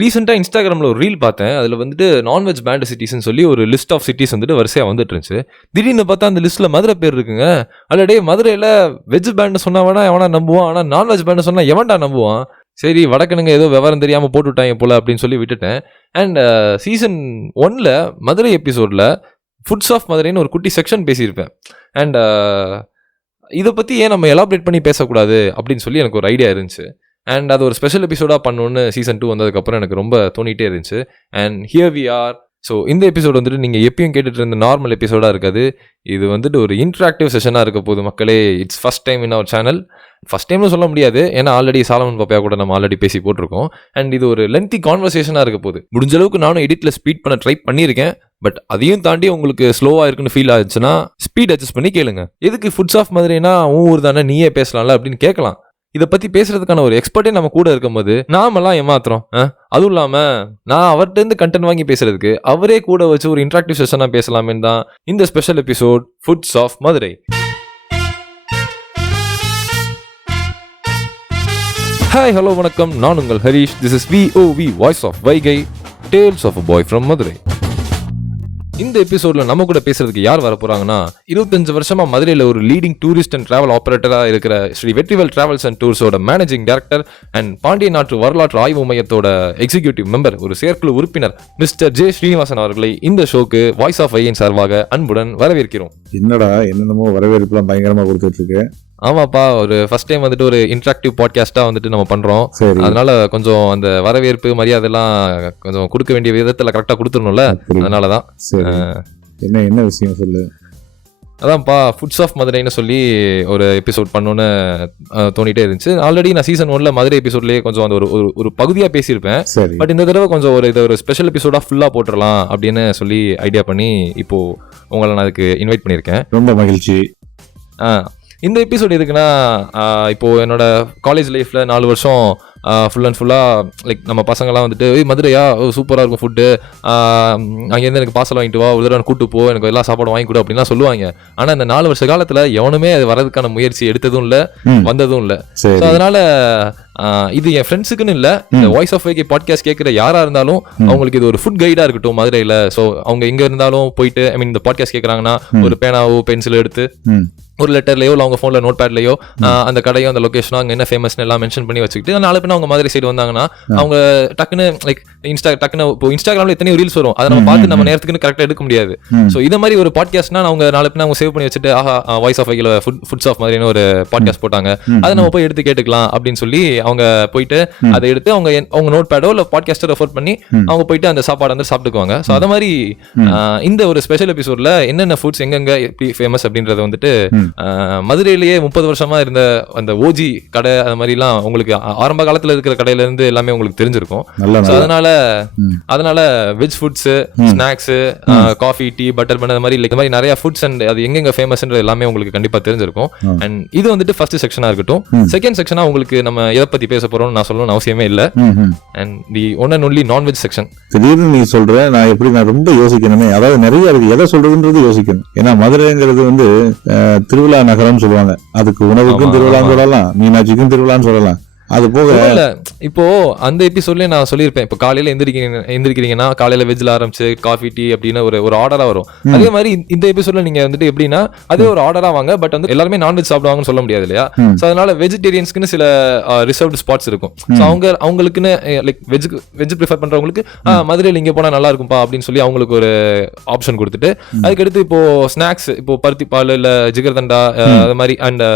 ரீசெண்டாக இன்ஸ்டாகிராமில் ஒரு ரீல் பார்த்தேன். அதில் வந்துட்டு நான்வெஜ் பேண்ட் சிட்டிஸ்ன்னு சொல்லி ஒரு லிஸ்ட் ஆஃப் சிட்டிஸ் வந்துட்டு வரிசையாக வந்துட்டு இருந்துச்சு. திடீர்னு பார்த்தா அந்த லிஸ்ட்டில் மதுரை பேர் இருக்குங்க. அல்லடே மதுரையில் வெஜ் பேண்ட் சொன்னா வேணா எவனா நம்புவான், ஆனால் நான்வெஜ் பேண்ட் சொன்னால் எவன்டா நம்புவான். சரி வடக்கனுங்க ஏதோ விவரம் தெரியாமல் போட்டு விட்டாங்க போல அப்படின்னு சொல்லி விட்டுட்டேன். அண்ட் சீசன் 1ல் மதுரை எபிசோடில் ஃபுட்ஸ் ஆஃப் மதுரைன்னு ஒரு குட்டி செக்ஷன் பேசியிருப்பேன். அண்ட் இதை பற்றி ஏன் நம்ம எலாபரேட் பண்ணி பேசக்கூடாது அப்படின்னு சொல்லி எனக்கு ஒரு ஐடியா இருந்துச்சு. அண்ட் அது ஒரு ஸ்பெஷல் எபிசோடாக பண்ணணுன்னு சீசன் 2 வந்ததுக்கப்புறம் எனக்கு ரொம்ப தோணிகிட்டே இருந்துச்சு. And here we are. So இந்த எபிசோடு வந்துட்டு நீங்கள் எப்பயும் கேட்டுட்டு இருந்த நார்மல் எபிசோடாக இருக்காது. இது வந்துட்டு ஒரு இன்ட்ராக்டிவ் செஷனாக இருக்க போகுது மக்களே. It's first time in our channel. First டைம்னு சொல்ல முடியாது, ஏன்னா ஆல்ரெடி சாலமன் பாப்பையா கூட நம்ம ஆல்ரெடி பேசி போட்டிருக்கோம். அண்ட் இது ஒரு லென்த்தி கான்வர்சேஷனாக இருக்க போகுது. முடிஞ்ச அளவுக்கு நானும் எடிட்டில் ஸ்பீட் பண்ண ட்ரை பண்ணியிருக்கேன். பட் அதையும் தாண்டி உங்களுக்கு ஸ்லோவாக இருக்குன்னு ஃபீல் ஆச்சுன்னா ஸ்பீட் அட்ஜஸ்ட் பண்ணி கேளுங்க. எதுக்கு ஃபுட்ஸ் ஆஃப் மதுரைனா உன் ஊர் தானே நீயே பேசலாம்ல அப்படின்னு கேட்கலாம். இதை பற்றி பேசுறதுக்கான ஒரு எக்ஸ்பர்ட்டே நம்ம கூட இருக்கும்போது நாமெல்லாம் ஏமாத்துறோம். அதுவும் இல்லாமல் நான் அவர்கிட்ட கண்டென்ட் வாங்கி பேசுறதுக்கு அவரே கூட வச்சு ஒரு இன்ட்ராக்டிவ் செஷனாக பேசலாமே தான் இந்த special episode foods of Madurai. Hi hello வணக்கம், நான் உங்கள் Harish. This is VOV voice of Vaigai, tales of a boy from Madurai. இந்த எபிசோட்ல நம்ம கூட பேசுறதுக்கு யார் வர போறாங்கன்னா, 25 வருஷமா மதுரையில ஒரு லீடிங் டூரிஸ்ட் அண்ட் டிராவல் ஆபரேட்டரா இருக்கிற ஸ்ரீ வெற்றிவேல் டிராவல்ஸ் அண்ட் டூர்ஸோட மேனேஜிங் டைரக்டர் அண்ட் பாண்டிய நாட்டு வரலாற்று ஆய்வு மையத்தோட எக்ஸிகியூட்டிவ் மெம்பர், ஒரு செயற்குழு உறுப்பினர் மிஸ்டர் ஜே ஸ்ரீனிவாசன் அவர்களை இந்த ஷோக்கு வாய்ஸ் ஆஃப் வையின் சார்பாக அன்புடன் வரவேற்கிறோம். என்னடா என்னென்னமோ வரவேற்புலாம் பயங்கரமா கொடுத்துட்டு இருக்கு. ஆமாப்பா, ஒரு ஃபர்ஸ்ட் டைம் வந்துட்டு ஒரு இன்ட்ராக்டிவ் பாட்காஸ்டா வந்துட்டு நம்ம பண்றோம். அதனால கொஞ்சம் அந்த வரவேற்பு மரியாதை எல்லாம் கொஞ்சம் கொடுக்க வேண்டிய விதத்துல கரெக்டா கொடுத்துடணும்ல, அதனாலதான். என்ன விஷயம் சொல்லு. அதான்ப்பா, ஃபுட்ஸ் ஆஃப் மதுரைன்னு சொல்லி ஒரு எபிசோட் பண்ணணும்னு தோணிட்டே இருந்துச்சு. ஆல்ரெடி நான் சீசன் 1ல மதுரை எபிசோட்லயே கொஞ்சம் அந்த ஒரு பகுதியா பேசியிருப்பேன். பட் இந்த தடவை கொஞ்சம் இதை ஒரு ஸ்பெஷல் எபிசோடா ஃபுல்லா போட்டுடலாம் அப்படின்னு சொல்லி ஐடியா பண்ணி இப்போ உங்களை நான் அதுக்கு இன்வைட் பண்ணியிருக்கேன். ரொம்ப மகிழ்ச்சி. இந்த எபிசோட் எதுக்குன்னா, இப்போ என்னோட காலேஜ் லைஃப்ல 4 வருஷம் ஃபுல் அண்ட் ஃபுல்லாக லைக் நம்ம பசங்கள்லாம் வந்துட்டு மதுரையா சூப்பராக இருக்கும் ஃபுட்டு, அங்கேருந்து எனக்கு பார்சல் வாங்கிட்டு வா, ஒரு தடவை கூட்டு போ, எனக்கு எல்லா சாப்பாடும் வாங்கி கொடு அப்படின்லாம் சொல்லுவாங்க. ஆனால் இந்த 4 வருஷ காலத்தில் எவனுமே அது வரதுக்கான முயற்சி எடுத்ததும் இல்லை, வந்ததும் இல்லை. ஸோ அதனால இது என் ஃப்ரெண்ட்ஸுக்குன்னு இல்லை, இந்த வாய்ஸ் ஆஃப் வைகை பாட்காஸ்ட் கேட்குற யாராக இருந்தாலும் அவங்களுக்கு இது ஒரு ஃபுட் கைடாக இருக்கட்டும் மதுரையில். ஸோ அவங்க எங்கே இருந்தாலும் போயிட்டு இந்த பாட்காஸ்ட் கேட்குறாங்கன்னா ஒரு பேனாவோ பென்சிலோ எடுத்து ஒரு லெட்டர்லையோ இல்லை அவங்க ஃபோனில் நோட் பேட்லையோ அந்த கடையோ அந்த லொக்கேஷனோ அங்கே என்ன ஃபேமஸ்னு எல்லாம் மென்ஷன் பண்ணி வச்சுக்கிட்டு, நாலு பேர் அவங்க மதுரை சைடு வந்தாங்கன்னா அவங்க டக்குன்னு லைக் டக்குன்னு இப்போ இன்ஸ்டாகிராமில் எத்தனையோ ரீல்ஸ் வரும், அதை நம்ம பார்த்து நம்ம நேரத்துக்குன்னு கரெக்டாக எடுக்க முடியாது. ஸோ இதை மாதிரி ஒரு பாட்காஸ்ட்னா அவங்க நாலு பேர் அவங்க சேவ் பண்ணி வச்சுட்டு, வாய்ஸ் ஆஃப் வைகைல ஃபுட்ஸ் ஆஃப் மதுரைன்னு ஒரு பாட்காஸ்ட் போட்டாங்க, அதை நம்ம போய் எடுத்து கேட்டுக்கலாம் அப்படின்னு சொல்லி அவங்க போயிட்டு அதை எடுத்து அவங்க நோட் பேடோ இல்லை பாட்காஸ்ட்டை ரெஃபர் பண்ணி அவங்க போயிட்டு அந்த சாப்பாடு வந்து சாப்பிட்டுக்குவாங்க. ஸோ அதை மாதிரி இந்த ஒரு ஸ்பெஷல் எபிசோட்ல என்னென்ன ஃபுட்ஸ் எங்கெங்க எப்படி ஃபேமஸ் அப்படின்றத வந்துட்டு மதுரையிலேயே 30 வருஷமா இருந்த அந்த ஓஜி கடை அந்த மாதிரிலாம் உங்களுக்கு ஆரம்ப காலத்துல இருக்கிற கடையில இருந்து எல்லாமே உங்களுக்கு தெரிஞ்சிருக்கும். அதனால veg foods, snacks, coffee, tea, butter bun, அந்த மாதிரி இந்த மாதிரி நிறைய ஃபுட்ஸ் அண்ட் அது எங்கெங்க ஃபேமஸ்ன்றது எல்லாமே உங்களுக்கு கண்டிப்பா தெரிஞ்சிருக்கும். அண்ட் இது வந்துட்டு ஃபர்ஸ்ட் செக்ஷனா இருக்கட்டும். செகண்ட் செக்ஷனா உங்களுக்கு நம்ம எதை பத்தி பேச போறோம்னு நான் சொல்லணும்னு அவசியமே இல்லை. And the one and only non veg section. திடீர்னு நீ சொல்ற, நான் ரொம்ப யோசிக்கணுமே, அதாவது நிறைய இருக்கு, எதை சொல்றதுன்றது யோசிக்கணும். ஏன்னா மதுரைங்கிறது வந்து திருவிழா நகரம் சொல்லுவாங்க. அதுக்கு உணவுக்கும் திருவிழான்னு சொல்லலாம், மீனாட்சிக்கும் திருவிழான்னு சொல்லலாம். அது போக இப்போ அந்த எபிசோட்லயே நான் சொல்லியிருப்பேன், இப்போ காலையில எந்திரிக்கிறீங்கன்னா காலையில வெஜ்ல ஆரம்பிச்சு காஃபி டீ அப்படின்னு ஒரு ஆர்டரா வரும். அதே மாதிரி இந்த எபிசோட்ல நீங்க வந்துட்டு எப்படின்னா அதே ஒரு ஆர்டரா வாங்க, பட் வந்து எல்லாருமே நான்வெஜ் சாப்பிடுவாங்கன்னு சொல்ல முடியாது இல்லையா. ஸோ அதனால வெஜிடேரியன்ஸ்க்குன்னு சில ரிசர்வ்டு ஸ்பாட்ஸ் இருக்கும். ஸோ அவங்களுக்குன்னு லைக் வெஜ் ப்ரிஃபர் பண்றவங்களுக்கு மதுரையில் இங்கே போனா நல்லா இருக்கும்பா அப்படின்னு சொல்லி அவங்களுக்கு ஒரு ஆப்ஷன் கொடுத்துட்டு, அதுக்கடுத்து இப்போ ஸ்நாக்ஸ், இப்போ பருத்தி பால் இல்ல ஜிகர்தண்டா அது மாதிரி அண்ட்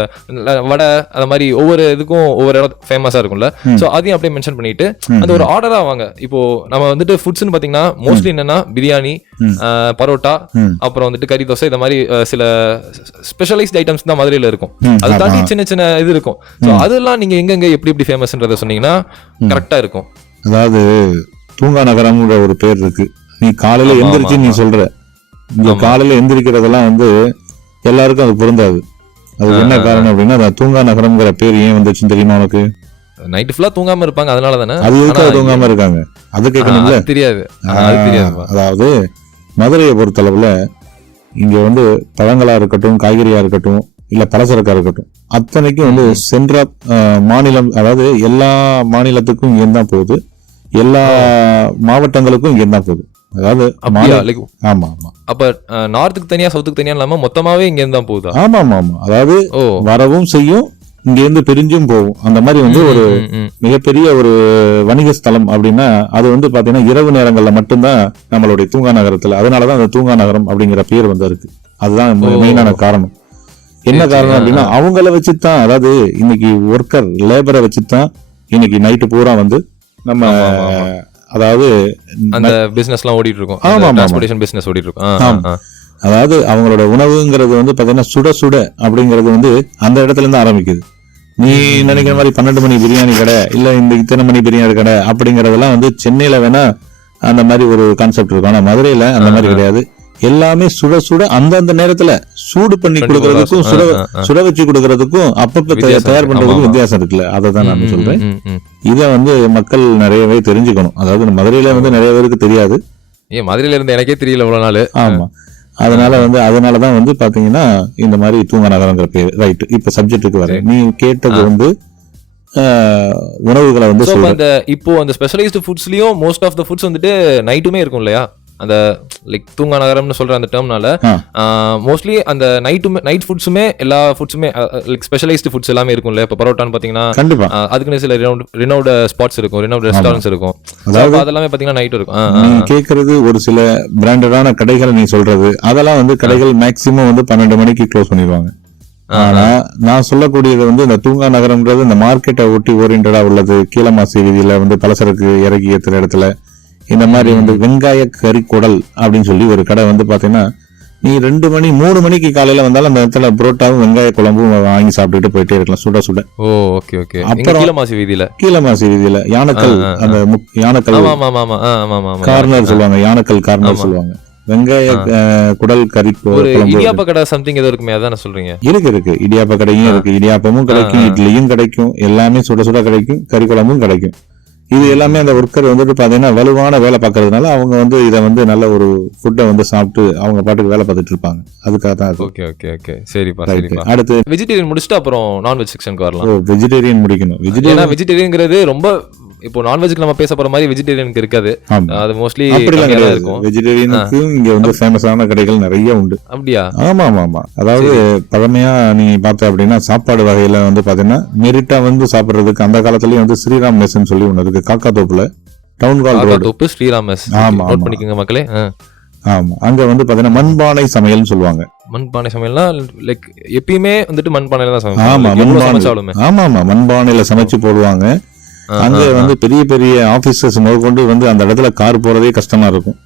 வடை, அது மாதிரி ஒவ்வொரு இதுக்கும் ஒவ்வொரு இடம் ஃபேமஸா இருக்கும்ல. சோ அதையும் அப்படியே மென்ஷன் பண்ணிட்டு அந்த ஒரு ஆர்டரா வாங்க. இப்போ நம்ம வந்துட்டு ஃபுட்ஸ்னு பாத்தீங்கன்னா மோஸ்ட்லி என்னன்னா பிரியாணி, பரோட்டா, அப்புறம் வந்துட்டு கறி தோசை, இந்த மாதிரி சில ஸ்பெஷலைஸ்ட் ஐட்டம்ஸ் தான் மதுரையில இருக்கும். அதை தாண்டி சின்ன சின்ன இது இருக்கும். சோ அதெல்லாம் நீங்க எங்கெங்க எப்படி எப்படி ஃபேமஸ்ன்றத சொன்னீங்கன்னா கரெக்டா இருக்கும். அதாவது தூங்கா நகரம்ன்ற ஒரு பேர் இருக்கு. நீ காலையில எந்திரிச்சு நீ சொல்ற, இந்த காலையில எந்திரிக்கிறதெல்லாம் வந்து எல்லாருக்கும் அது பொருந்தாது. அது என்ன காரணம் அப்படின்னா, தூங்கா நகரம்ங்கிற பேர் ஏன் வந்துச்சுன்னு தெரியுமா உனக்கு? நைட் ஃபுல்லா தூங்காம இருப்பாங்க, அதனால தானே. அது எதுக்காக தூங்காம இருக்காங்க அது கேட்கணும்ல. தெரியாது. அதாவது மதுரையை பொறுத்தளவுல இங்க வந்து பழங்களா இருக்கட்டும், காய்கறியா இருக்கட்டும், இல்ல பலசரக்கா இருக்கட்டும், அத்தனைக்கும் வந்து சென்ற மாநிலம், அதாவது எல்லா மாநிலத்துக்கும் இங்க தான் போகுது. எல்லா மாவட்டங்களுக்கும் இங்க தான் போகுது. அதாவது அப்படியா? லைக் ஆமா ஆமா அப்ப நார்த்துக்கு தனியா சவுத்துக்கு தனியா இல்லாம மொத்தமாவே இங்க இருந்து தான் போகுதா? ஆமா ஆமா ஆமா. அதாவது ஓ வரவும் செய்யும், இங்க இருந்து பிரிஞ்சும் போகும். அந்த மாதிரி வந்து ஒரு மிகப்பெரிய ஒரு வணிக ஸ்தலம் அப்படின்னா அது வந்து பாத்தீங்கன்னா இரவு நேரங்கள்ல மட்டும்தான் நம்மளுடைய தூங்கா நகரத்துல. அதனாலதான் அந்த தூங்கா நகரம் அப்படிங்கிற பேர் வந்து இருக்கு. அதுதான் மெயினான காரணம். என்ன காரணம் அப்படின்னா அவங்கள வச்சுதான், அதாவது இன்னைக்கு ஒர்க்கர் லேபரை வச்சுதான் இன்னைக்கு நைட்டு பூரா வந்து நம்ம அதாவது அந்த பிசினஸ் எல்லாம் ஓடிட்டு இருக்கும். டிரான்ஸ்போர்ட்டேஷன் பிசினஸ் ஓடிட்டு இருக்கும். அதாவது அவங்களோட உணவுங்கிறது வந்து பாத்தீங்கன்னா சுட சுட அப்படிங்கிறது வந்து அந்த இடத்துல இருந்து ஆரம்பிக்குது. நீ நினைக்கிற மாதிரி 12 மணி பிரியாணி கடை இல்ல இந்த இத்தனை மணி பிரியாணி கடை அப்படிங்கறதெல்லாம் வந்து சென்னையில வேணா அந்த மாதிரி ஒரு கான்செப்ட் இருக்கும். ஆனா மதுரையில அந்த மாதிரி கிடையாது. எல்லாமே சுட சுட அந்தந்த நேரத்துல சூடு பண்ணி கொடுக்கறதுக்கும் சுட வச்சு கொடுக்கறதுக்கும் அப்பப்ப தயார் பண்றதுக்கும் வித்தியாசம் இருக்குல்ல. அதை தான் நான் சொல்றேன். இத வந்து மக்கள் நிறையவே தெரிஞ்சுக்கணும். அதாவது மதுரையில வந்து நிறைய பேருக்கு தெரியாது. மதுரையில இருந்து எனக்கே தெரியல இவ்வளவு நாள். ஆமா, அதனாலதான் வந்து பாத்தீங்கன்னா இந்த மாதிரி தூங்கா நகரங்கிற பேரு. ரைட், இப்ப சப்ஜெக்டுக்கு வர நீ கேட்டது வந்து உணவுகளை வந்து இப்போ அந்த ஸ்பெஷலைஸ்டு ஃபுட்ஸ்லயும் மோஸ்ட் ஆஃப் த ஃபுட்ஸ் வந்துட்டு நைட்டுமே இருக்கும் இல்லையா? அந்த லைக் தூங்கா நகரம்னு சொல்ற அந்த டேர்ம்னால மோஸ்ட்லி அந்த நைட் ஃபுட்ஸுமே எல்லா ஃபுட்ஸுமே லைக் ஸ்பெஷலைஸ்டு ஃபுட்ஸ் எல்லாமே இருக்கும்ல. இப்போ பரோட்டான்னு பாத்தீங்கன்னா கண்டிப்பா அதுக்குன்னு சில ரினவுட் ஸ்பாட்ஸ் இருக்கும், ரினவுட் ரெஸ்டாரண்ட்ஸ் இருக்கும். அதெல்லாமே பாத்தீங்கன்னா நைட் இருக்கும். நீ கேக்குறது ஒரு சில பிராண்டடான கடைகள் நீ சொல்றது அதெல்லாம் வந்து கடைகள் மேக்சிமம் வந்து 12 மணிக்கு க்ளோஸ் பண்ணிடுவாங்க. ஆனா நான் சொல்லக்கூடியது வந்து இந்த தூங்கா நகரம்ன்றது இந்த மார்க்கெட்டை ஒட்டி ஓரியன்டா உள்ளது. கீழமாசி வீதியில வந்து பலசரக்கு இறக்கி ஏத்துற இடத்துல இந்த மாதிரி வந்து வெங்காய கறி குடல் அப்படின்னு சொல்லி ஒரு கடை வந்து பாத்தீங்கன்னா நீ 2 மணி 3 மணிக்கு காலையில வந்தாலும் அந்த இடத்துல புரோட்டாவும் வெங்காய குழம்பும் வாங்கி சாப்பிட்டுட்டு போயிட்டே இருக்கலாம் சுட சுட. அப்புறம் கீழமாசி வீதியில யானக்கல், அந்த யானக்கல் கார்னர் சொல்லுவாங்க, யானக்கல் கார்னர் சொல்லுவாங்க. வெங்காய குடல் கறி இடியாப்ப கடை சம்திங் ஏதோ இருக்குமே, அதான் சொல்றீங்க? இருக்கு இடியாப்ப கடையும் இருக்கு. இடியாப்பமும் கிடைக்கும், இட்லியும் கிடைக்கும், எல்லாமே சுட சுட கிடைக்கும், கறி குழம்பும் கிடைக்கும். இது எல்லாமே அந்த ஒர்க்கர் வந்துட்டு பாத்தீங்கன்னா வலுவான வேலை பாக்குறதுனால அவங்க வந்து இதை வந்து நல்ல ஒரு ஃபுட்டை வந்து சாப்பிட்டு அவங்க பாட்டுக்கு வேலை பார்த்துட்டு இருப்பாங்க. அதுக்காக தான். ஓகே சரிப்பா. அடுத்து வெஜிடேரியன் முடிச்சுட்டு அப்புறம் நான்வெஜ் செக்ஷனுக்கு வரலாம். வெஜிடேரியன் முடிக்கணும். வெஜிடேரியன்ங்கிறது ரொம்ப இப்போ நான்வெஜ்க்கு நம்ம பேச போற மாதிரி வெஜிடேரியனுக்கு இருக்காது. அது மோஸ்ட்லி இருக்கும். வெஜிடேரியனுக்கும் இங்க வந்து ஃபேமஸான கடைகள் நிறைய உண்டு. அப்படியா? ஆமா. அதாவது பழமையா நீ பார்த்த அப்படின்னா சாப்பாடு வகையில வந்து பாத்தீங்கன்னா மெரிட்டா வந்து சாப்பிடுறதுக்கு அந்த காலத்துலயும் வந்து ஸ்ரீராம் மெஸ் சொல்லி ஒண்ணு இருக்கு. காக்காத்தோப்புல town hall road Sriram mess. Note பண்ணிக்கங்க மக்களே. ஆமா, அங்க வந்து பாத்தீங்கன்னா மண்பானை சமையல்னு சொல்லுவாங்க. மண்பானை சமையல்னா லைக் எப்பயுமே வந்துட்டு மண்பானையில தான் சமைப்பாங்க. ஆமா, மண்பானையில சமைச்சு போடுவாங்க. அங்க வந்து பெரிய பெரிய ஆபீசர்ஸ் முதற்கொண்டு வந்து அந்த இடத்துல கார் போறதே கஷ்டமா இருக்கும்.